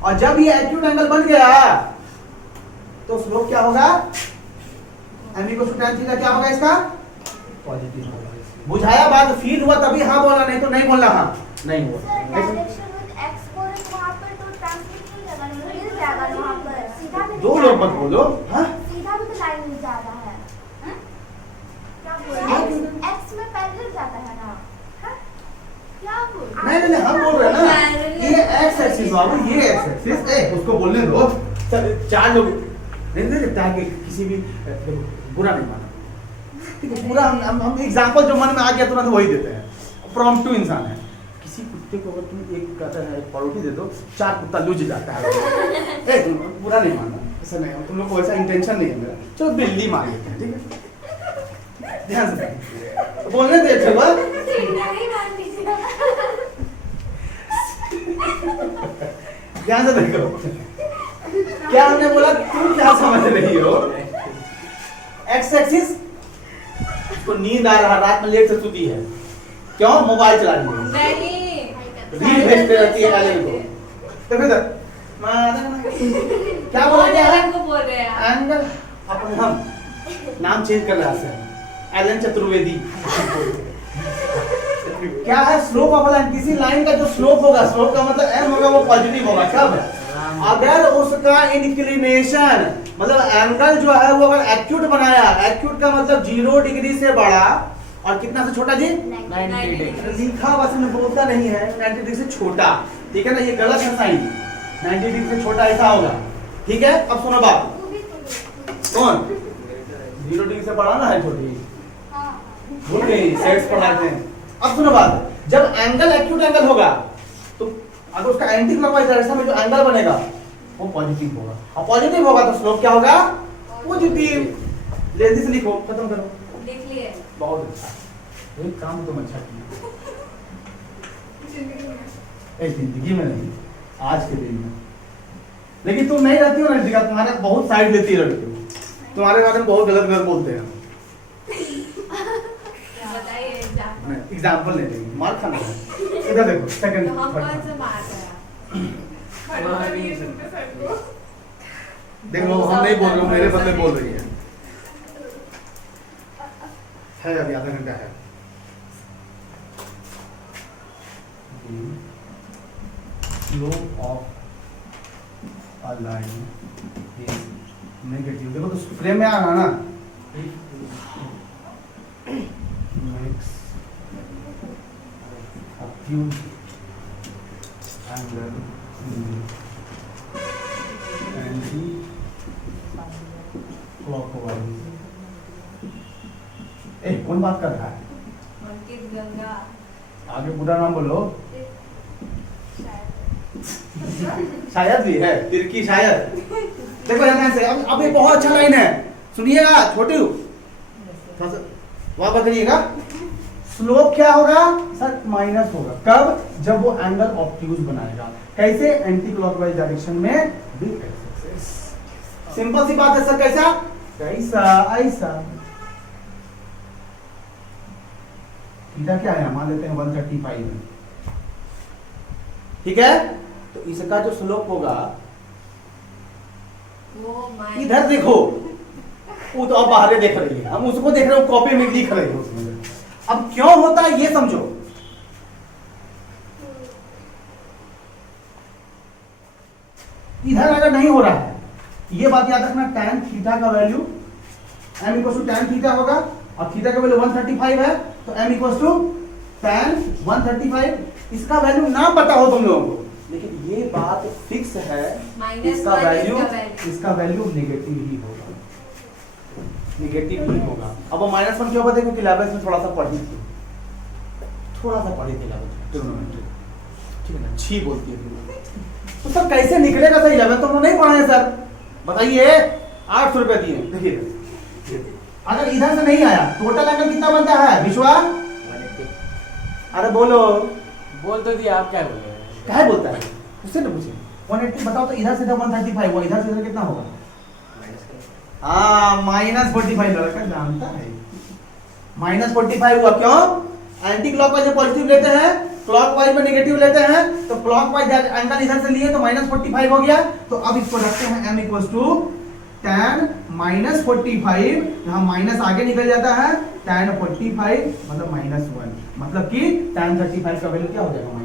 और जब ये एक्यूट एंगल बन गया तो स्लोप क्या होगा? m = tan थीटा क्या होगा इसका? पॉजिटिव होगा। बुझाया बात? फील हुआ तभी हाँ बोला, नहीं तो नहीं बोलना। हाँ नहीं हुआ। दो लोग मत बोलो। हाँ सीधा भी तो लाइन में ज्यादा है। क्या बोल रहे हैं? x में पहले नहीं हम बोल रहे हैं ना, ये एक्स एक्सिस बाबू, ये एक्स एक्सिस, उसको बोलने दो। चार लोग नहीं नहीं ताकि किसी भी बुरा नहीं माना, ठीक है? पूरा हम एग्जांपल जो मन में आ गया तुरंत वही देते हैं। प्रॉम्प्ट टू इंसान है, किसी कुत्ते को अगर तुम एक कहता है परोठी दे दो, चार कुत्ता लूज जाता है। बुरा नहीं मानना, ऐसा नहीं है, तुम लोग को ऐसा इंटेंशन नहीं है मेरा। चलो बिल्ली मान लेते हैं, ठीक है? ध्यान से बोलने दे चलो। नहीं मान लीजिएगा। ध्यान से देखो, क्या हमने बोला, तुम क्या समझ रही हो? एक्स एक्सिस को नींद आ रहा, रात में लेट से सोती है, क्यों? मोबाइल चला रही है, नहीं रील भेजते रहती है एलन को। तो फिर क्या बोला क्या है? को बोल रहे हैं एंगल, अपन हम नाम चेंज कर रहे हैं, एलन चतुर्वेदी। क्या है? स्लोप ऑफ लाइन, किसी लाइन का जो स्लोप होगा, स्लोप का मतलब एम होगा, वो पॉजिटिव होगा। कब? अगर उसका इंक्लिनेशन मतलब एंगल जो है वो अगर एक्यूट बनाया, एक्यूट का मतलब 0 डिग्री से बड़ा और कितना से छोटा जी? 90 डिग्री। लिखा बस में बोलता नहीं है, 90 डिग्री से छोटा, ठीक है ना? ये गलत है साइन, 90 डिग्री से छोटा ऐसा होगा, ठीक है? अब सुनो बात, कौन 0 डिग्री से बड़ा ना है छोटी, भूल गई, सेट्स पढ़ाते हैं। अब सुनो बात, जब एंगल एक्यूट एंगल होगा तो अगर उसका एंटी क्लॉकवाइज डायरेक्शन में जो एंगल बनेगा वो पॉजिटिव होगा, और पॉजिटिव होगा तो स्लोप क्या होगा? पॉजिटिव। जल्दी से लिखो, खत्म करो। लिख लिए। बहुत अच्छा, एक काम तुम अच्छा किया, एक जिंदगी में नहीं, आज के दिन में। लेकिन तुम नहीं रहती हो ना, तुम्हारे बहुत साइड लेती रहती हो, तुम्हारे बारे में बहुत गलत गलत बोलते हैं। बताइए एग्जाम्पल। एग्जाम्पल नहीं देंगे, मार खाना है। इधर देखो, सेकंड तो हम कौन से मार रहे हैं? देखो, हम नहीं बोल रहे, मेरे बदले बोल रही है अभी आधा घंटा है। Slope of a line is negative। देखो तो फ्रेम में आ रहा ना, makes acute angle anti-clockwise। कौन बात कर रहा है? अंकित गंगा। आगे पूरा नाम बोलो। शायद भी है, तिरकी शायद। देखो यहाँ से, अब ये बहुत अच्छा लाइन है, सुनिएगा छोटू, वहां पकड़िएगा। स्लोप क्या होगा सर? माइनस होगा। कब? जब वो एंगल ऑब्ट्यूज बनाएगा। कैसे? एंटी क्लॉकवाइज डायरेक्शन में। सिंपल सी बात है सर। कैसा? कैसा? ऐसा। थीटा क्या है? मान लेते हैं 135 में, ठीक है? तो इसका जो स्लोप होगा वो इधर देखो, वो तो आप बाहर देख रही है, हम उसको देख रहे हो, कॉपी में लिख रहे हो उसमें। अब क्यों होता है ये समझो। इधर अगर नहीं हो रहा है, ये बात याद रखना, tan थीटा का value m equal to tan theta होगा, और थीटा का वैल्यू 135 है, तो m इक्वल टू tan 135। इसका वैल्यू ना पता हो तुम लोगों को, लेकिन ये बात फिक्स है, इसका वैल्यू नेगेटिव ही होगा, नेगेटिव ही होगा। अब वो -1 क्यों बताए? क्योंकि 11th में थोड़ा सा पढ़ी थी, थोड़ा सा पढ़ी थी 11th, ठीक है ना? छी बोलती है तो सर कैसे निकलेगा सर? 11th तो नहीं पढ़ा है सर, बताइए। 800 रुपए दिए, देखिए। अगर इधर से नहीं आया, टोटल एंगल कितना बनता है विश्वा? अरे बोलो। बोल तो दिया, आप क्या बोल रहे हैं? क्या बोलता है उससे ना पूछे। 180 बताओ तो इधर से 135 हुआ, इधर से इधर कितना होगा? हाँ, -45 लड़का जानता है। -45 हुआ, क्यों? एंटी क्लॉकवाइज में पॉजिटिव लेते हैं, क्लॉकवाइज में नेगेटिव लेते हैं, तो क्लॉकवाइज एंगल इधर से लिए तो -45 हो गया। तो अब इसको रखते हैं m इक्वल टू tan -45, यहाँ माइनस आगे निकल जाता है, tan 45 मतलब -1, मतलब कि tan 35 का वैल्यू क्या हो जाएगा? -1।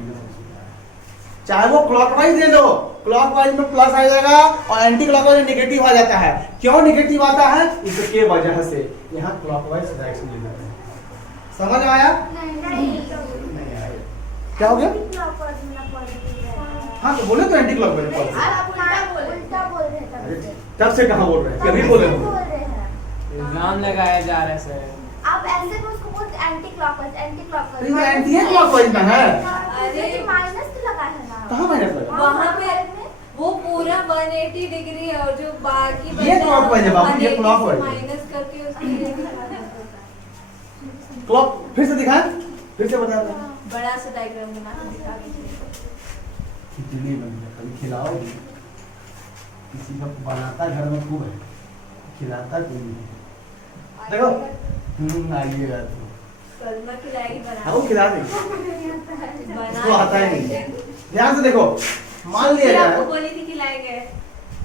चाहे वो क्लॉकवाइज ले लो, क्लॉकवाइज में प्लस आ जाएगा और एंटी क्लॉकवाइज में नेगेटिव आ जाता है। क्यों नेगेटिव आता है? इसके वजह से यहाँ क्लॉकवाइज डायरेक्शन ले जाते हैं। समझ आया? नहीं क्या हो गया? पॉजिटिव है। हाँ तो बोले तो एंटी क्लॉकवाइज नहीं, पॉजिटिव। आप उल्टा बोल रहे हैं तब से। तब से कहाँ बोल रहे हैं, कभी बोले बोल हो? रहे हैं। इल्जाम लगाया जा रहा है सर। आप ऐसे तो उसको बोलते एंटी क्लॉकवाइज, एंटी क्लॉकवाइज। तो ये एंटी है क्लॉकवाइज में है। अरे माइनस तो लगा है ना। कहाँ माइनस लगा? वहाँ पे वो पूरा 180 डिग्री है और जो बाकी ये clockwise है बाबू, ये clockwise है। माइनस करके उसकी क्लॉक फिर से दिखाएं, फिर से बता दो। बड़ा सा डायग्राम बना के दिखा दीजिए। खिचड़ी बन गया, कभी खिलाओ किसी का बनाता घर में खूब है, खिलाता कोई नहीं। देखो आइएगा तो कलमा खिलाएगी बना वो खिला देंगे, बना उसको आता ही नहीं। ध्यान से देखो, मान लिया श्रुति जाए आपको बोली थी खिलाएंगे,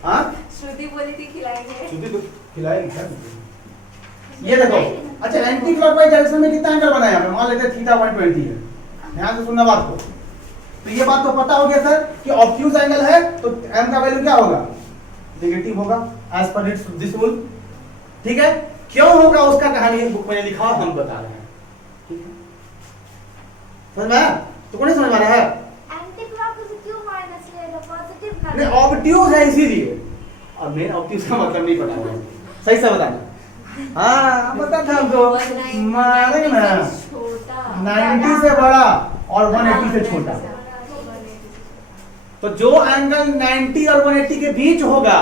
हाँ श्रुति बोली थी खिलाएंगे। श्रुति को खिलाएगी क्या? ये देखो, अच्छा एंटी क्लॉकवाइज डायरेक्शन में कितना एंगल बनाया हमने? मान लेते हैं थीटा 120 है। ध्यान से सुनना बात को। तो ये बात तो पता हो गया सर कि ऑब्ट्यूज एंगल है तो m का वैल्यू क्या होगा? नेगेटिव होगा as per it's this rule. ठीक है, क्यों होगा उसका कहानी बुक में लिखा, हम बता रहे हैं। ठीक है, समझ में आया? तो कौन नहीं समझ में आ रहा है? एंटी क्लॉकवाइज क्यों माइनस लेगा? पॉजिटिव ना। नहीं ऑब्ट्यूज है इसीलिए, और मेन ऑब्ट्यूज का मतलब नहीं पता है, सही से बताना। हाँ पता था हमको, मारे ना 90 से बड़ा और 180 से छोटा। तो जो एंगल 90 और 180 के बीच होगा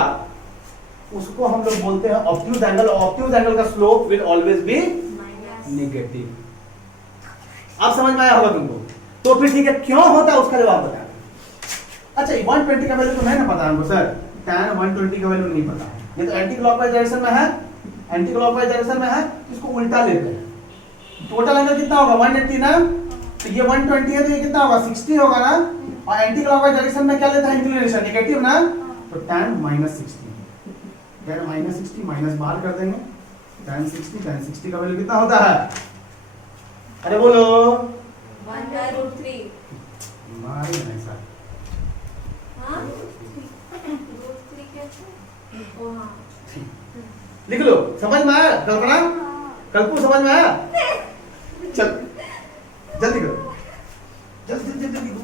उसको हम लोग बोलते हैं ऑब्ट्यूज एंगल। ऑब्ट्यूज एंगल का slope will always be negative. अब समझ में आया होगा तुमको? तो फिर ठीक है, क्यों होता है उसका जवाब बता। अच्छा 120 का वैल्यू तो है ना पता हमको सर, tan 120 का वैल्यू नहीं पता। ये तो एंटी क्लॉकवाइज डायरेक्शन में है, एंटी क्लॉकवाइज डायरेक्शन में है, इसको उल्टा लेते हैं। टोटल एंगल कितना होगा? 180 ना, तो ये 120 है तो ये कितना होगा? 60 होगा ना। और एंटी क्लॉकवाइज डायरेक्शन में क्या लेता है? इंक्लिनेशन नेगेटिव ना, तो tan -60, tan -60 माइनस बाहर कर देंगे, tan 60 का वैल्यू कितना होता है? अरे बोलो 1/√3। मारे नहीं सर, हाँ √3 कैसे? ओ हाँ लिख लो। समझ में आया कल्पना? कल्पू समझ में आया? चल जल्दी करो, जल्दी जल्दी जल्दी करो।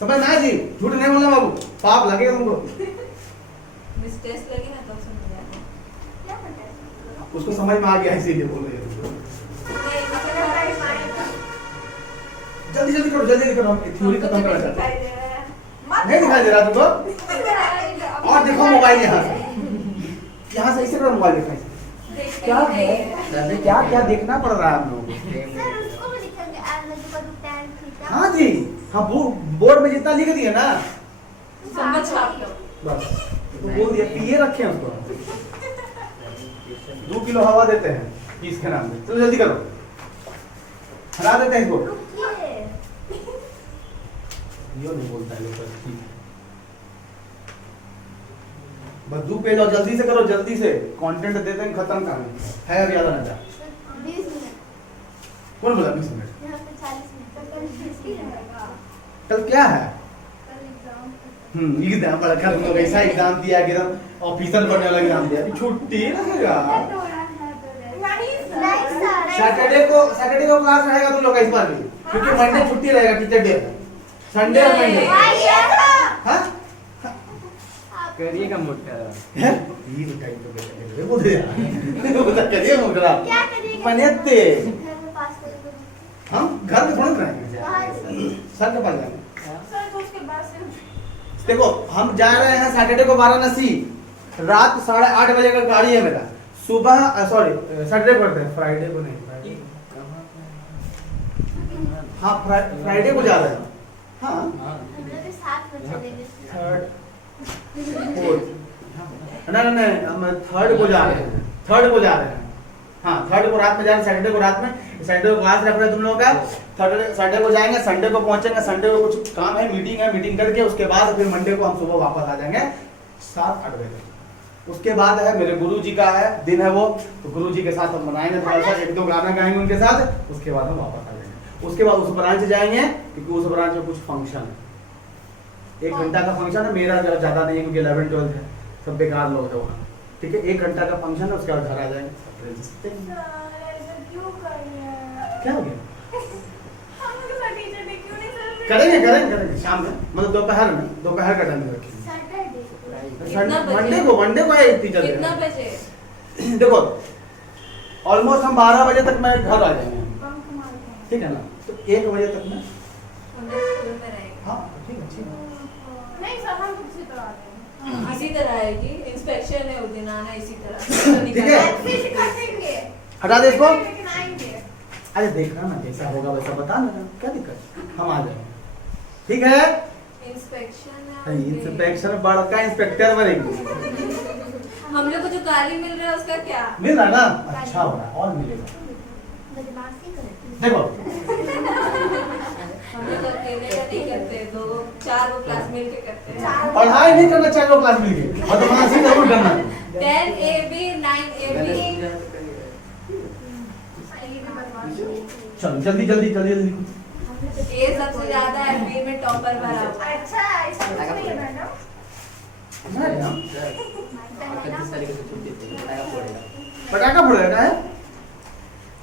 समझ में आया जी? झूठ नहीं बोलना बाबू, पाप लगेगा तुमको। मिस्टेक लगी ना तो समझ जाना। क्या करते हैं? उसको समझ में आ गया इसीलिए बोल रही है तुमको। नहीं जल्दी जल्दी करो, जल्दी करो, हम थ्योरी खत्म करना चाहते हैं। दिखाई दे रहा है। नहीं दिखाई दे रहा तुमको? और देखो मोबाइल यहाँ से ऐसे करो, मोबाइल दिखाई। क्या है? क्या क्या देखना पड़ रहा है हम लोगों को? सर उसको भी लिखेंगे angle equal to tan theta. हाँ जी, हाँ बोर्ड में जितना लिख दिए ना समझ छाप लो। बस, तो बोल दिया, पिए रखे हैं उसको। 2 किलो हवा देते हैं पीस के नाम पे। चलो जल्दी करो, हरा देते हैं इसको। रुकिए। यो नहीं बोलता है लोग, बस ठीक है। बस 2 पेज और जल्दी से करो, जल्दी से कंटेंट देते हैं, खत्म कहानी है। अभी आधा घंटा। 20 मिनट। कौन बोला 20 मिनट? यहाँ पे 40 मिनट। तो कल 20 ही रहेगा। कल क्या है? कल एग्जाम। एग्जाम बड़ा कर लो, ऐसा एग्जाम दिया कि एकदम ऑफिसर बनने वाला एग्जाम दिया। अभी छुट्टी रहेगा। नहीं सर। सैटरडे को क्लास रहेगा तुम लोग का इस बार भी, क्योंकि मंडे छुट्टी रहेगा, टीचर डे, संडे और मंडे। हाँ करिएगा मोटा। ये टाइम तो बेटा बोल दे यार, बता करिए मोटा क्या करिएगा? पनेते घर में पास करेंगे। हम घर में थोड़ा कराएंगे, बाहर से। सर के पास जाएंगे। सर तो उसके बाद से देखो हम जा रहे हैं सैटरडे को वाराणसी, रात 8:30 बजे का गाड़ी है मेरा। सुबह सॉरी सैटरडे को करते हैं, फ्राइडे को नहीं, फ्राइडे हाँ फ्राइडे को जा रहे हैं। हाँ हम लोग के साथ में चलेंगे। थर्ड नहीं हम थर्ड को जा रहे हैं, थर्ड को जा रहे हैं। हाँ थर्ड को रात में जा रहे हैं, सैटरडे को रात में। सैटरडे को क्लास रख रहे हैं तुम लोगों का। सैटरडे को जाएंगे, संडे को पहुंचेंगे। संडे को कुछ काम है, मीटिंग करके उसके बाद फिर मंडे को हम सुबह वापस आ जाएंगे 7-8 बजे। उसके बाद है मेरे गुरुजी का है दिन है वो, तो गुरुजी के साथ हम बनाएंगे थोड़ा सा, 1-2 गाना गाएंगे उनके साथ। उसके बाद हम वापस आ जाएंगे। उसके बाद उस ब्रांच जाएंगे, क्योंकि उस ब्रांच में कुछ फंक्शन है, 1 घंटा का फंक्शन है। मेरा ज्यादा नहीं है क्योंकि 11-12 है, सब बेकार लोग है वहाँ। ठीक है, 1 घंटा का फंक्शन है, उसके बाद घर आ जाएंगे। क्यों कर रहे हैं? क्या हो गया? हम लोग का टीचर डे क्यों नहीं सेलिब्रेट करेंगे करेंगे करेंगे शाम में, मतलब दोपहर में, दोपहर का टाइम रखेंगे। कितना बजे? वनडे को है टीचर कितना बजे? देखो ऑलमोस्ट हम 12 बजे तक मैं घर आ जाएंगे, ठीक है ना, तो 1 बजे तक में। हम लोग स्कूल में रहेंगे। हाँ ठीक है ठीक है। नहीं सर, हम इसी तरह आते हैं। इसी तरह आएगी, इंस्पेक्शन है उस दिन आना इसी तरह। ठीक है। ऐसे सिखाएंगे। हटा दे इसको। लेकिन आएंगे। अरे देखना ना जैसा होगा वैसा बता देना, क्या दिक्कत, हम आ जाएंगे, ठीक है। इंस्पेक्शन है। इंस्पेक्शन बड़का इंस्पेक्टर बनेंगे। हम लोग को जो गाली मिल रहा है उसका क्या? मिल रहा ना, अच्छा हो रहा है और मिलेगा। बदमाशी करते हैं। देखो हम लोग अकेले का नहीं करते, 2-4 वो क्लास मिल के करते हैं। पढ़ाई नहीं करना चाहिए लोग क्लास मिलके, बदमाशी जरूर करना है। 10 AB 9 AB। चलो जल्दी जल्दी जल्दी जल्दी। ये सबसे ज्यादा एमबी में टॉपर बना हुआ है। अच्छा, ऐसा कुछ नहीं है मैडम। अरे हम इकतीस तारीख को छुट्टी थी, पटाखा फोड़ेगा। पटाखा फोड़ेगा है,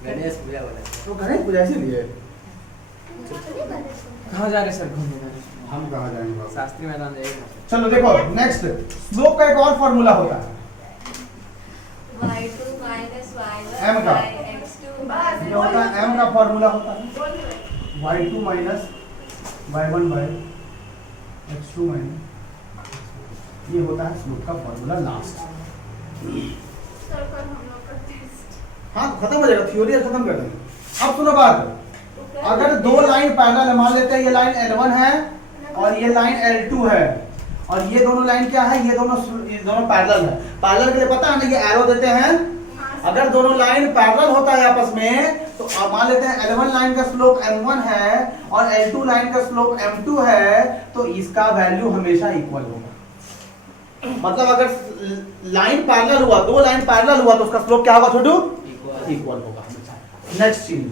गणेश पूजा वाला है। तो गणेश पूजा इसीलिए। कहाँ जा रहे सर घूमने जाने? हम कहाँ जाएंगे बाबू? शास्त्री मैदान जाएगा। चलो देखो नेक्स्ट, स्लोप का एक और फॉर्मूला होता है, y2 minus y1 M का। by x2 ये होता है m का फॉर्मूला होता है y2 minus y1 by x2 minus, ये होता है स्लोप का फॉर्मूला लास्ट। सर कल हम लोग का टेस्ट। हाँ तो खत्म हो जाएगा, थ्योरी खत्म कर देंगे। अब सुनो बात, अगर दो लाइन पैरेलल है, मान लेते हैं ये लाइन L1 है और ये लाइन L2 है, और ये दोनों लाइन क्या है, ये दोनों पैरेलल है। पैरेलल के लिए पता है ना, ये एरो देते हैं। अगर दोनों लाइन पैरेलल होता है आपस में, तो मान लेते हैं L1 लाइन का स्लोप m1 है और L2 लाइन का स्लोप m2 है, तो इसका वैल्यू हमेशा इक्वल होगा। मतलब अगर लाइन पैरेलल हुआ, दो लाइन पैरेलल हुआ, तो उसका स्लोप क्या होगा छोटू? इक्वल होगा हमेशा। नेक्स्ट चीज,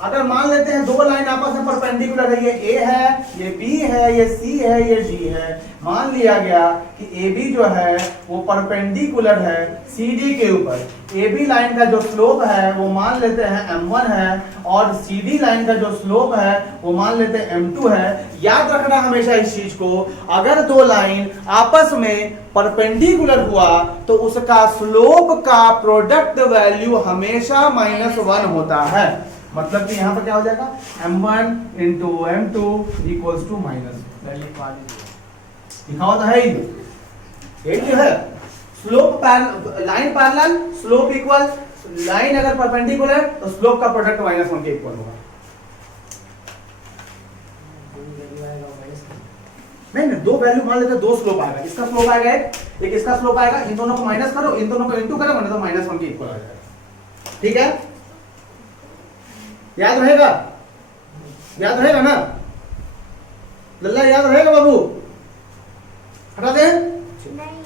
अगर मान लेते हैं दो लाइन आपस में परपेंडिकुलर है, ये A है, ये B है, ये C है, ये D है, मान लिया गया कि AB जो है वो परपेंडिकुलर है CD के ऊपर। AB लाइन का जो स्लोप है वो मान लेते हैं m1 है, और CD लाइन का जो स्लोप है वो मान लेते हैं m2 है। याद रखना हमेशा इस चीज को, अगर दो लाइन आपस में परपेंडिकुलर हुआ तो उसका स्लोप का प्रोडक्ट वैल्यू हमेशा -1 होता है। मतलब कि यहाँ पर क्या हो जाएगा, m1 into m2 equals to minus, लिखा होता है ये जो है slope line parallel, slope equal, line अगर परपेंडिकुलर तो स्लोप का प्रोडक्ट -1 के इक्वल होगा। नहीं दो वैल्यू मान लेते हैं, दो स्लोप आएगा, इसका स्लोप आएगा एक इसका स्लोप आएगा, इन दोनों को माइनस करो, इन दोनों को इंटू करो, वरना तो -1 के इक्वल आ जाएगा। ठीक है, याद रहेगा, याद रहेगा ना लल्ला, याद रहेगा बाबू? हटा दे। नहीं।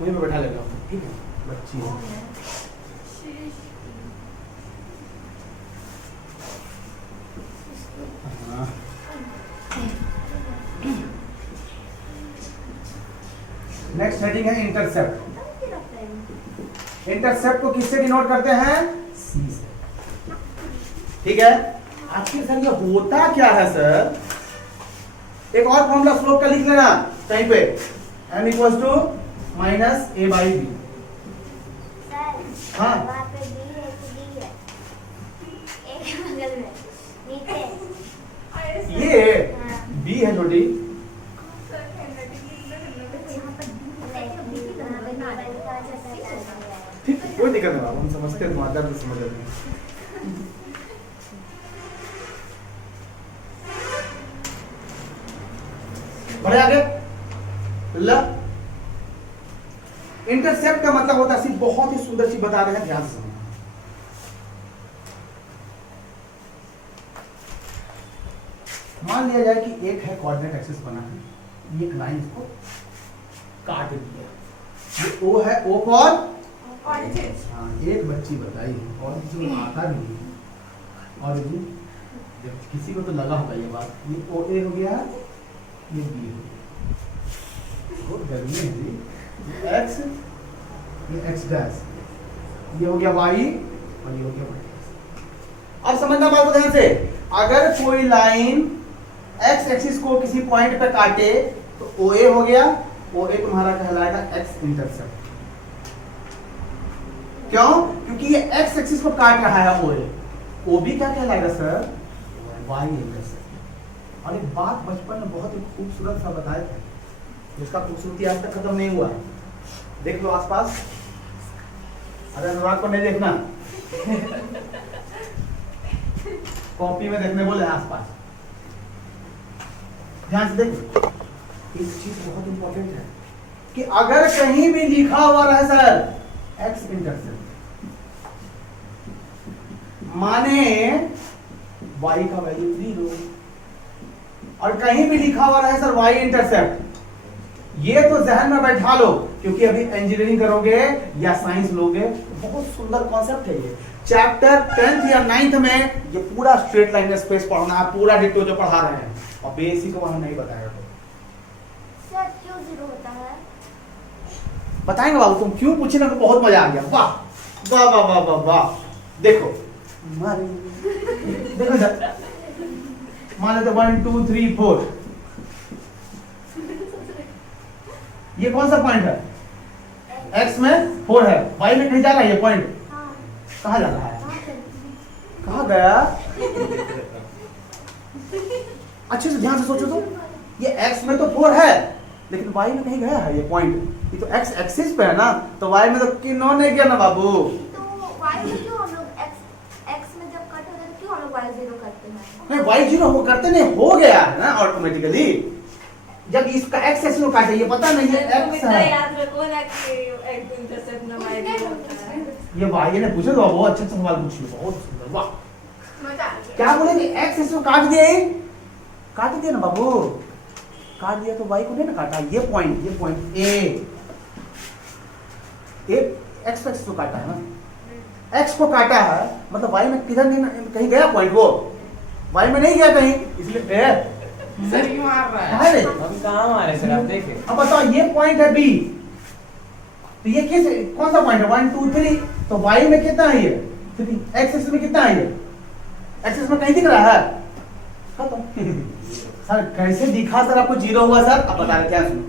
वहीं पे बैठा लेगा, ठीक है, बच्ची है। हाँ। नेक्स्ट हेडिंग है इंटरसेप्ट। इंटरसेप्ट को किससे डिनोट करते हैं? सी से। ठीक है, आखिर सर ये होता क्या है सर? एक और फॉर्मूला स्लोप का लिख लेना कहीं पे, m equals to minus a by b. हाँ वहाँ पे B है कि D है? A के बगल में नीचे। ये b है छोटी, ठीक है, कोई दिक्कत नहीं, हम समझते हैं, तुम्हारा दर्द समझ रहे हैं। बढ़े आगे। इंटरसेप्ट का मतलब होता है, बहुत ही सुंदर चीज बता रहे हैं, ध्यान से सुनना। मान लिया जाए कि एक है कोऑर्डिनेट एक्सिस बना है, एक लाइन इसको काट दिया, ये O है, O फॉर ऑरिजिन हाँ, एक बच्ची बताई और जो आता नहीं और जब किसी को तो लगा होगा ये बात, ये ओ ए हो गया, ये बी हो गया, बहुत गर्मी है जी, ये एक्स, ये एक्स डैश, ये हो गया वाई और ये हो गया वाई। अब समझना बात को ध्यान से, अगर कोई लाइन एक्स एक्सिस को किसी पॉइंट पे काटे तो ओ ए हो गया, ओ ए तुम्हारा कहलाएगा एक्स इंटरसेप्ट। क्यों? क्योंकि ये एक्स एक्सिस को काट रहा है ओ ए। ओ बी क्या कहलाएगा सर? Y intercept. और एक बात बचपन में बहुत ही खूबसूरत सा बताए थे, जिसका खूबसूरती आज तक खत्म नहीं हुआ। देख लो आसपास, अरे अनुराग को नहीं देखना कॉपी में देखने बोले आसपास, ध्यान से देखो। एक चीज बहुत इंपॉर्टेंट है कि अगर कहीं भी लिखा हुआ रहे सर एक्स इंटरसेप्ट, माने y का वैल्यू 0, और कहीं भी लिखा हुआ रहे सर y इंटरसेप्ट, ये तो जहन में बैठा लो, क्योंकि अभी इंजीनियरिंग करोगे या साइंस लोगे, बहुत सुंदर कॉन्सेप्ट है ये। चैप्टर 10th या 9th में ये पूरा स्ट्रेट लाइन स्पेस पढ़ना है, पूरा डिटो जो पढ़ा रहे हैं, और बेसिक वहां नहीं बताएगा। सर क्यों 0 होता है? बताएंगे बाबू, तुम क्यों पूछे ना, तो बहुत मजा आ गया। वाह वाह वाह वाह वाह वाह। देखो देखो सर, मान लेते 1 2 3 4, ये कौन सा पॉइंट है? x में 4 है, y में कहीं जा रहा है ये पॉइंट? हाँ। कहाँ जा रहा है? कहाँ गया? अच्छे से ध्यान से सोचो तो, ये x में तो 4 है, लेकिन y में कहीं गया है ये पॉइंट। ये तो x एक्सिस पे है ना, तो y में तो किन्होंने गया ना बाबू। तो y में क्यों हम लोग x में जब कट होता है तो क्यों हम लोग y 0 करते हैं? नहीं, y 0 हो करते नहीं, हो गया है ना ऑटोमेटिकली। जब इसका x एक्सिस को काटे, ये पता नहीं है x है, याद रखो ना कि एक्स इंटरसेप्ट ना y भी होता है। ये भाई ने पूछे तो बहुत अच्छा सवाल पूछिए, बहुत सुंदर। वाह, मजा आ गया। क्या बोले कि x एक्सिस को काट दिया, ये काट दिया ना बाबू, काट दिया तो y को नहीं ना काटा, ये पॉइंट a x एक्सिस को काटा है ना, x को काटा है, मतलब y में किधर नहीं, कहीं गया पॉइंट, वो y में नहीं गया कहीं, इसलिए a सर क्यों मार रहा कहाँ है है? रे? हम कहाँ मारे सर, आप देखे? अब बताओ, ये पॉइंट है b, तो ये किस कौन सा पॉइंट है? 1 2 3, तो y में कितना है ये 3, x एक्सिस में कितना है ये, x एक्सिस में कहीं दिख रहा है? खत्म। सर कैसे दिखा सर आपको 0 हुआ सर? अब बता रहे क्या, सुनो,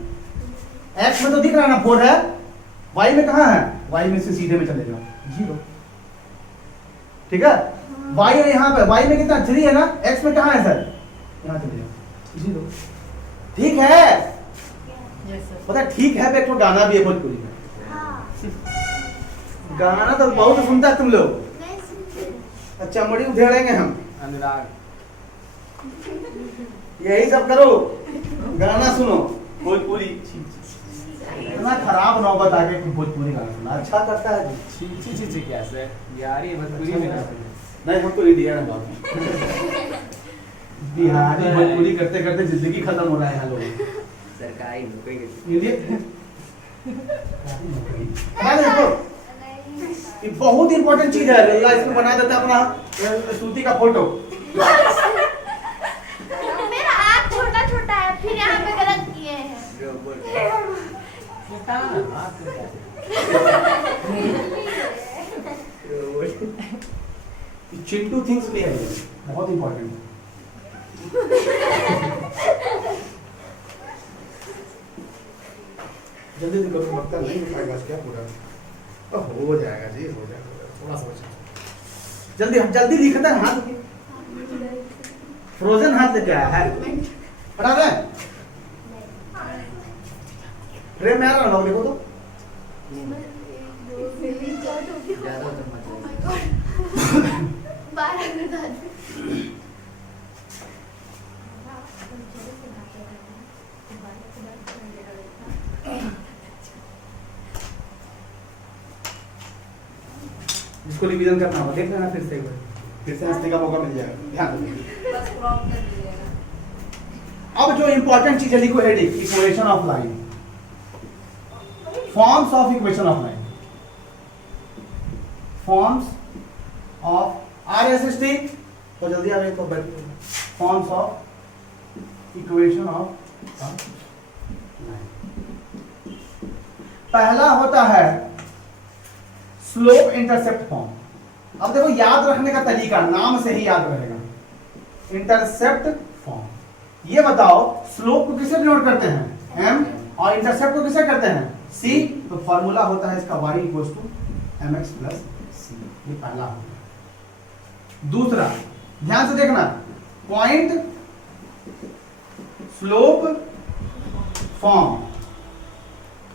x में तो दिख रहा है ना 4 है, y में कहाँ है? y में से सीधे में चले जाओ 0, ठीक है। y है यहाँ पे, y में कितना 3 है ना, x में कहाँ है सर? यहाँ चले जाओ 0, ठीक है। Yes sir. पता है, ठीक है पे एक तो गाना भी है भोजपुरी में, हाँ। गाना तो बहुत सुनता है तुम लोग। नहीं सुनते। अच्छा, मड़ी उधेड़ेंगे हम, अनुराग यही सब करो, गाना सुनो भोजपुरी। इतना खराब नौबत आ गई कि भोजपुरी गाना सुना अच्छा करता है जी। छी छी छी क्या सर, बिहारी भोजपुरी में ना सुने। नहीं, भोजपुरी दिया ना बाबू, बिहारी भोजपुरी करते करते जिंदगी खत्म हो रहा है यहाँ लोगों की। सरकारी नौकरी के ये बता देखो, नहीं। ये बहुत इंपॉर्टेंट चीज है, अल्लाह इसमें बना देता है अपना स्तुति का फोटो। मेरा हाथ छोटा छोटा है, फिर यहाँ पे गलत किए हैं। छोटा ना हाथ में क्या? चिंटू थिंग्स पे है, बहुत इंपॉर्टेंट है। जल्दी करो, लगता नहीं हो पाएगा क्या पूरा, तो हो जाएगा जी, हो जाएगा, थोड़ा सा बचा। जल्दी जल्दी लिखता है, हाथ फ्रोजन हाथ लेके आया है, पढ़ा रहे फ्रेम में आ रहा है, देखो तो ज्यादा तो मत बोलो। 12 बता दो। जिसको रिवीजन करना होगा देख लेना फिर से एक बार, फिर से हंसने का मौका मिल जाएगा, ध्यान दो। बस क्रॉप कर दीजिएगा। अब जो इंपॉर्टेंट चीज है, लिखो heading, equation of line, forms of equation of line. Forms of RSST, तो जल्दी आ गए तो forms of equation of line. पहला होता है स्लोप इंटरसेप्ट फॉर्म। अब देखो याद रखने का तरीका नाम से ही याद रहेगा, इंटरसेप्ट फॉर्म। ये बताओ स्लोप को किसे डिनोट करते हैं, m, और इंटरसेप्ट को किसे करते हैं, c। तो फॉर्मूला होता है इसका y equal to mx plus c। ये पहला होगा। दूसरा ध्यान से देखना, पॉइंट स्लोप फॉर्म।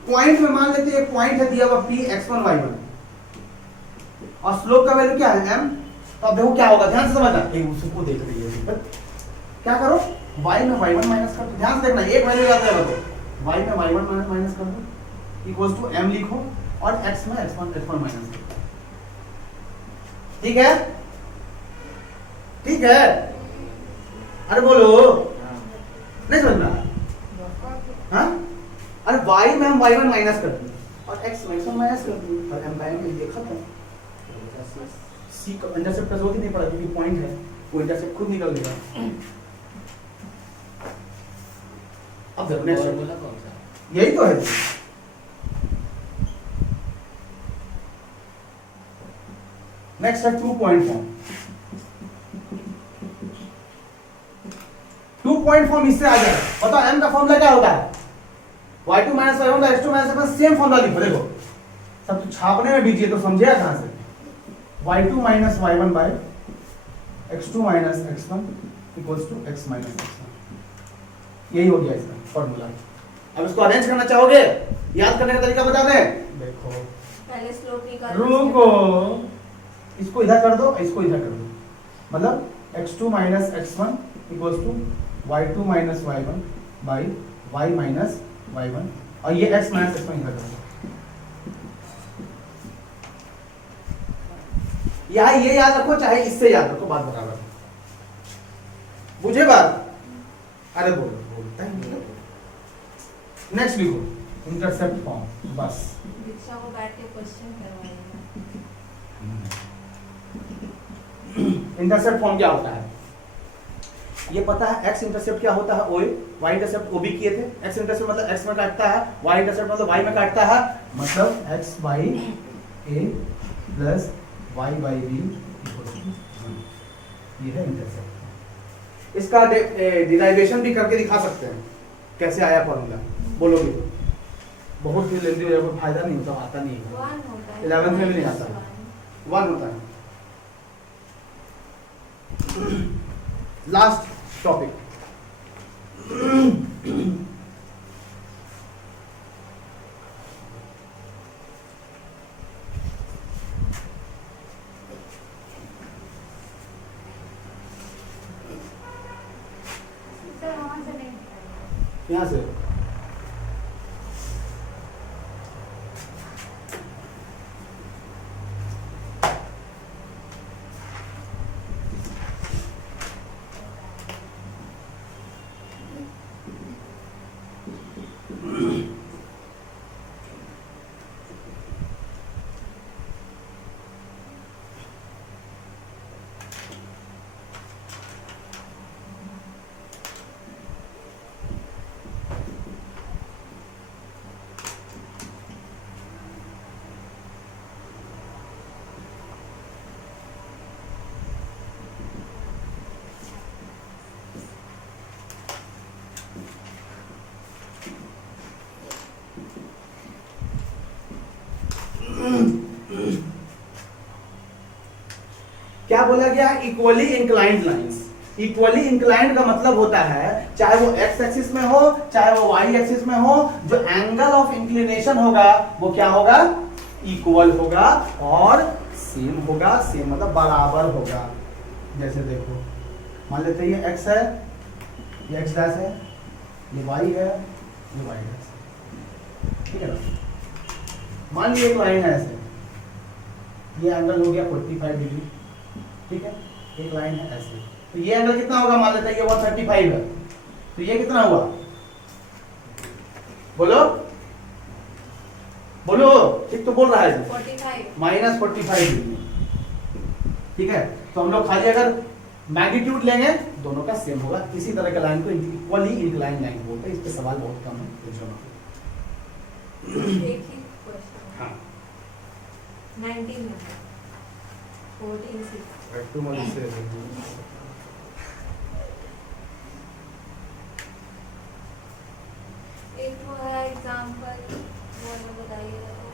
पॉइंट में मान लेते हैं एक पॉइंट है दिया हुआ p x1 y1 और स्लोप का वैल्यू क्या है m। तो अब देखो क्या होगा, ध्यान से समझना, एक उसको देख रही है, क्या करो y में y1 माइनस कर दो। ध्यान से देखना, एक वैल्यू याद रखो, y में y1 माइनस कर दो इक्वल्स टू m लिखो और x में x1 माइनस कर दो। ठीक है, ठीक है, अरे बोलो, नहीं समझ में आ रहा? हाँ, अरे y में हम y1 माइनस कर दिए और x में x1 माइनस कर दिए और m बाय m देखा था c का इंटरसेप्ट का जरूरत ही नहीं पड़ा क्योंकि पॉइंट है, वो इंटरसेप्ट खुद निकल लेगा। अब देखो नेक्स्ट फॉर्मूला कौन सा? यही तो है। नेक्स्ट है 2 पॉइंट फॉर्म। 2 पॉइंट फॉर्म इससे आ गया। बताओ m का फॉर्मूला क्या होता है, y2 माइनस y1 का x2 minus x1 same formula लिखो। देखो सब तो छापने में बीजिए तो समझिएगा कहां से, y2 minus y1 by x2 minus x1 equals to x minus x1। यही हो गया इसका फॉर्मूला। अब इसको अरेंज करना चाहोगे, याद करने का तरीका बता दें। देखो पहले स्लोप निकालो, रुको, इसको इधर कर दो, इसको इधर कर दो, मतलब x2 minus x1 equals to y2 minus y1 by y minus y1 और ये x माइनस x1 इधर कर दो। यहाँ ये याद रखो चाहे इससे याद रखो, बात बराबर। बुझे बात? अरे बोलो बोलता ही। नेक्स्ट लिखो इंटरसेप्ट फॉर्म, बस। दीक्षा को बैठ के क्वेश्चन करवाएंगे। इंटरसेप्ट फॉर्म क्या होता है ये पता है, x इंटरसेप्ट क्या होता है OA, y इंटरसेप्ट OB किए थे। x इंटरसेप्ट मतलब x में काटता है, y इंटरसेप्ट मतलब y में काटता है, मतलब x by a plus y by b equal to 1। ये है इंटरसेप्ट। इसका डिराइवेशन भी करके दिखा सकते हैं कैसे आया फॉर्मूला, बोलोगे तो बहुत ही लेंदी हो जाएगा, कोई फायदा नहीं होता, आता नहीं है। 1 होता है, 11th में भी नहीं आता है, 1 होता है। लास्ट टॉपिक, सर वहाँ से नहीं यहाँ से क्या बोला गया, equally inclined lines. Equally inclined का मतलब होता है चाहे वो x एक्सिस में हो चाहे वो y एक्सिस में हो, जो एंगल ऑफ इंक्लिनेशन होगा वो क्या होगा, इक्वल होगा और सेम होगा। सेम मतलब बराबर होगा। जैसे देखो मान लेते हैं ये x है, ये x डैश है, ये y है, ये y डैश है, ठीक है ना। मान लीजिए एक लाइन है ऐसे, ये एंगल हो गया 45 डिग्री, ठीक है। एक लाइन है ऐसे, तो ये एंगल कितना होगा, मान लेते हैं ये 135 है, तो ये कितना हुआ, बोलो बोलो, ठीक तो बोल रहा है, -45 -45 डिग्री। ठीक है, तो हम लोग खाली अगर मैग्नीट्यूड लेंगे दोनों का सेम होगा। इसी तरह के लाइन को इक्वली इंक्लाइन लाइन बोलते हैं। इस पे सवाल बहुत कम है एग्जाम में। एक ही क्वेश्चन हाँ 19 में 14 से एक वो है एग्जांपल वो वाला बताइएगा तो।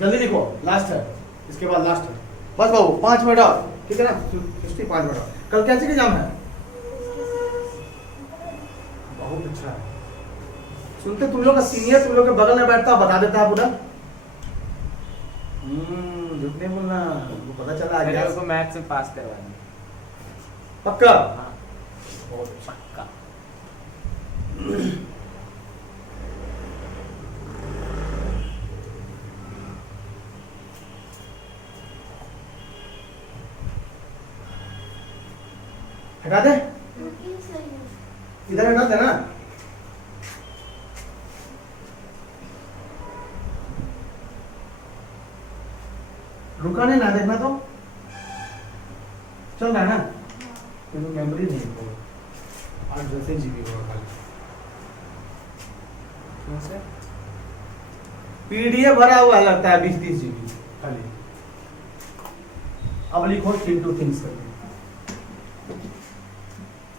जल्दी लिखो, लास्ट है, इसके बाद लास्ट है। बस बाबू 5 मिनट और, ठीक है ना, 5 मिनट और। कल कैसे एग्जाम है? बहुत अच्छा है। सुनते तुम लोग का सीनियर तुम लोग के बगल में बैठता बता देता है पूरा। झूठ नहीं बोलना, वो पता चला मैंने गया उसको मैथ से पास करवा दिया। पक्का। हाँ बहुत अच्छा। पक्का। हटा दे, रुकिए सही है। इधर हटा देना। रुका नहीं ना, देखना तो चल रहा है ना। तो मेमोरी नहीं होगा, 8 जैसे जीबी होगा खाली। क्यों से? पीडीएफ भरा हुआ है लगता है 20-30 जीबी खाली। अब लिखो 3 2 थिंग्स करके।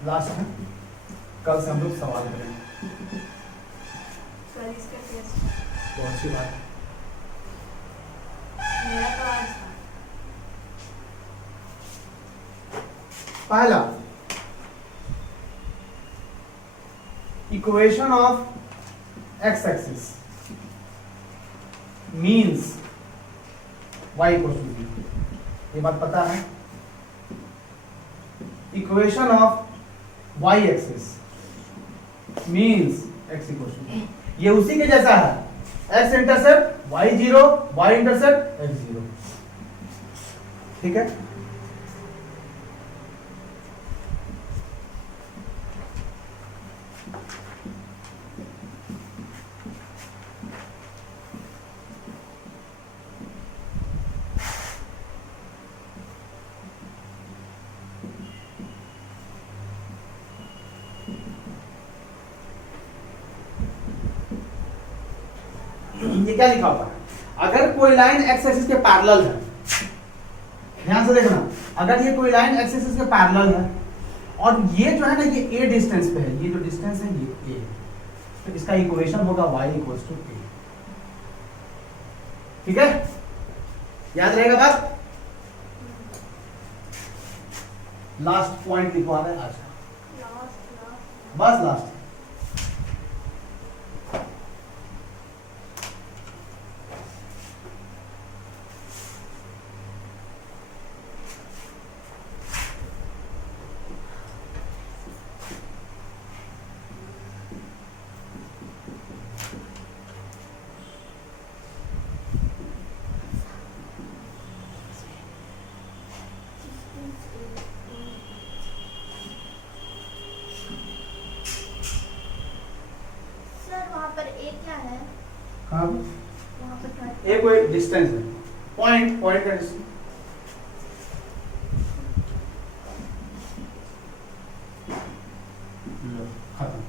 लास्ट है, कल से हम लोग सवाल करेंगे। कल इसका टेस्ट बहुत अच्छी बात है। मेरा तो आज था। पहला, equation of x axis means y equal to b। ये बात पता है। Equation of y axis means x equal to b। ये उसी के जैसा है, x intercept y0, y intercept x0। ठीक है, ये क्या लिखा हुआ है? अगर कोई लाइन एक्स एक्सिस के पैरेलल है, ध्यान से देखना, अगर ये कोई लाइन एक्स एक्सिस के पैरेलल है और ये जो है ना ये a डिस्टेंस पे है, ये जो डिस्टेंस है ये a, तो इसका इक्वेशन होगा y इक्वल्स टू a। ठीक है, याद रहेगा बात। लास्ट पॉइंट लिखवा रहे हैं आज का, लास्ट बस लास्ट। सर वहाँ पर ए क्या है? हाँ, वहाँ पर क्या? एक कोई डिस्टेंस है, पॉइंट का डिस्टेंस। खत्म।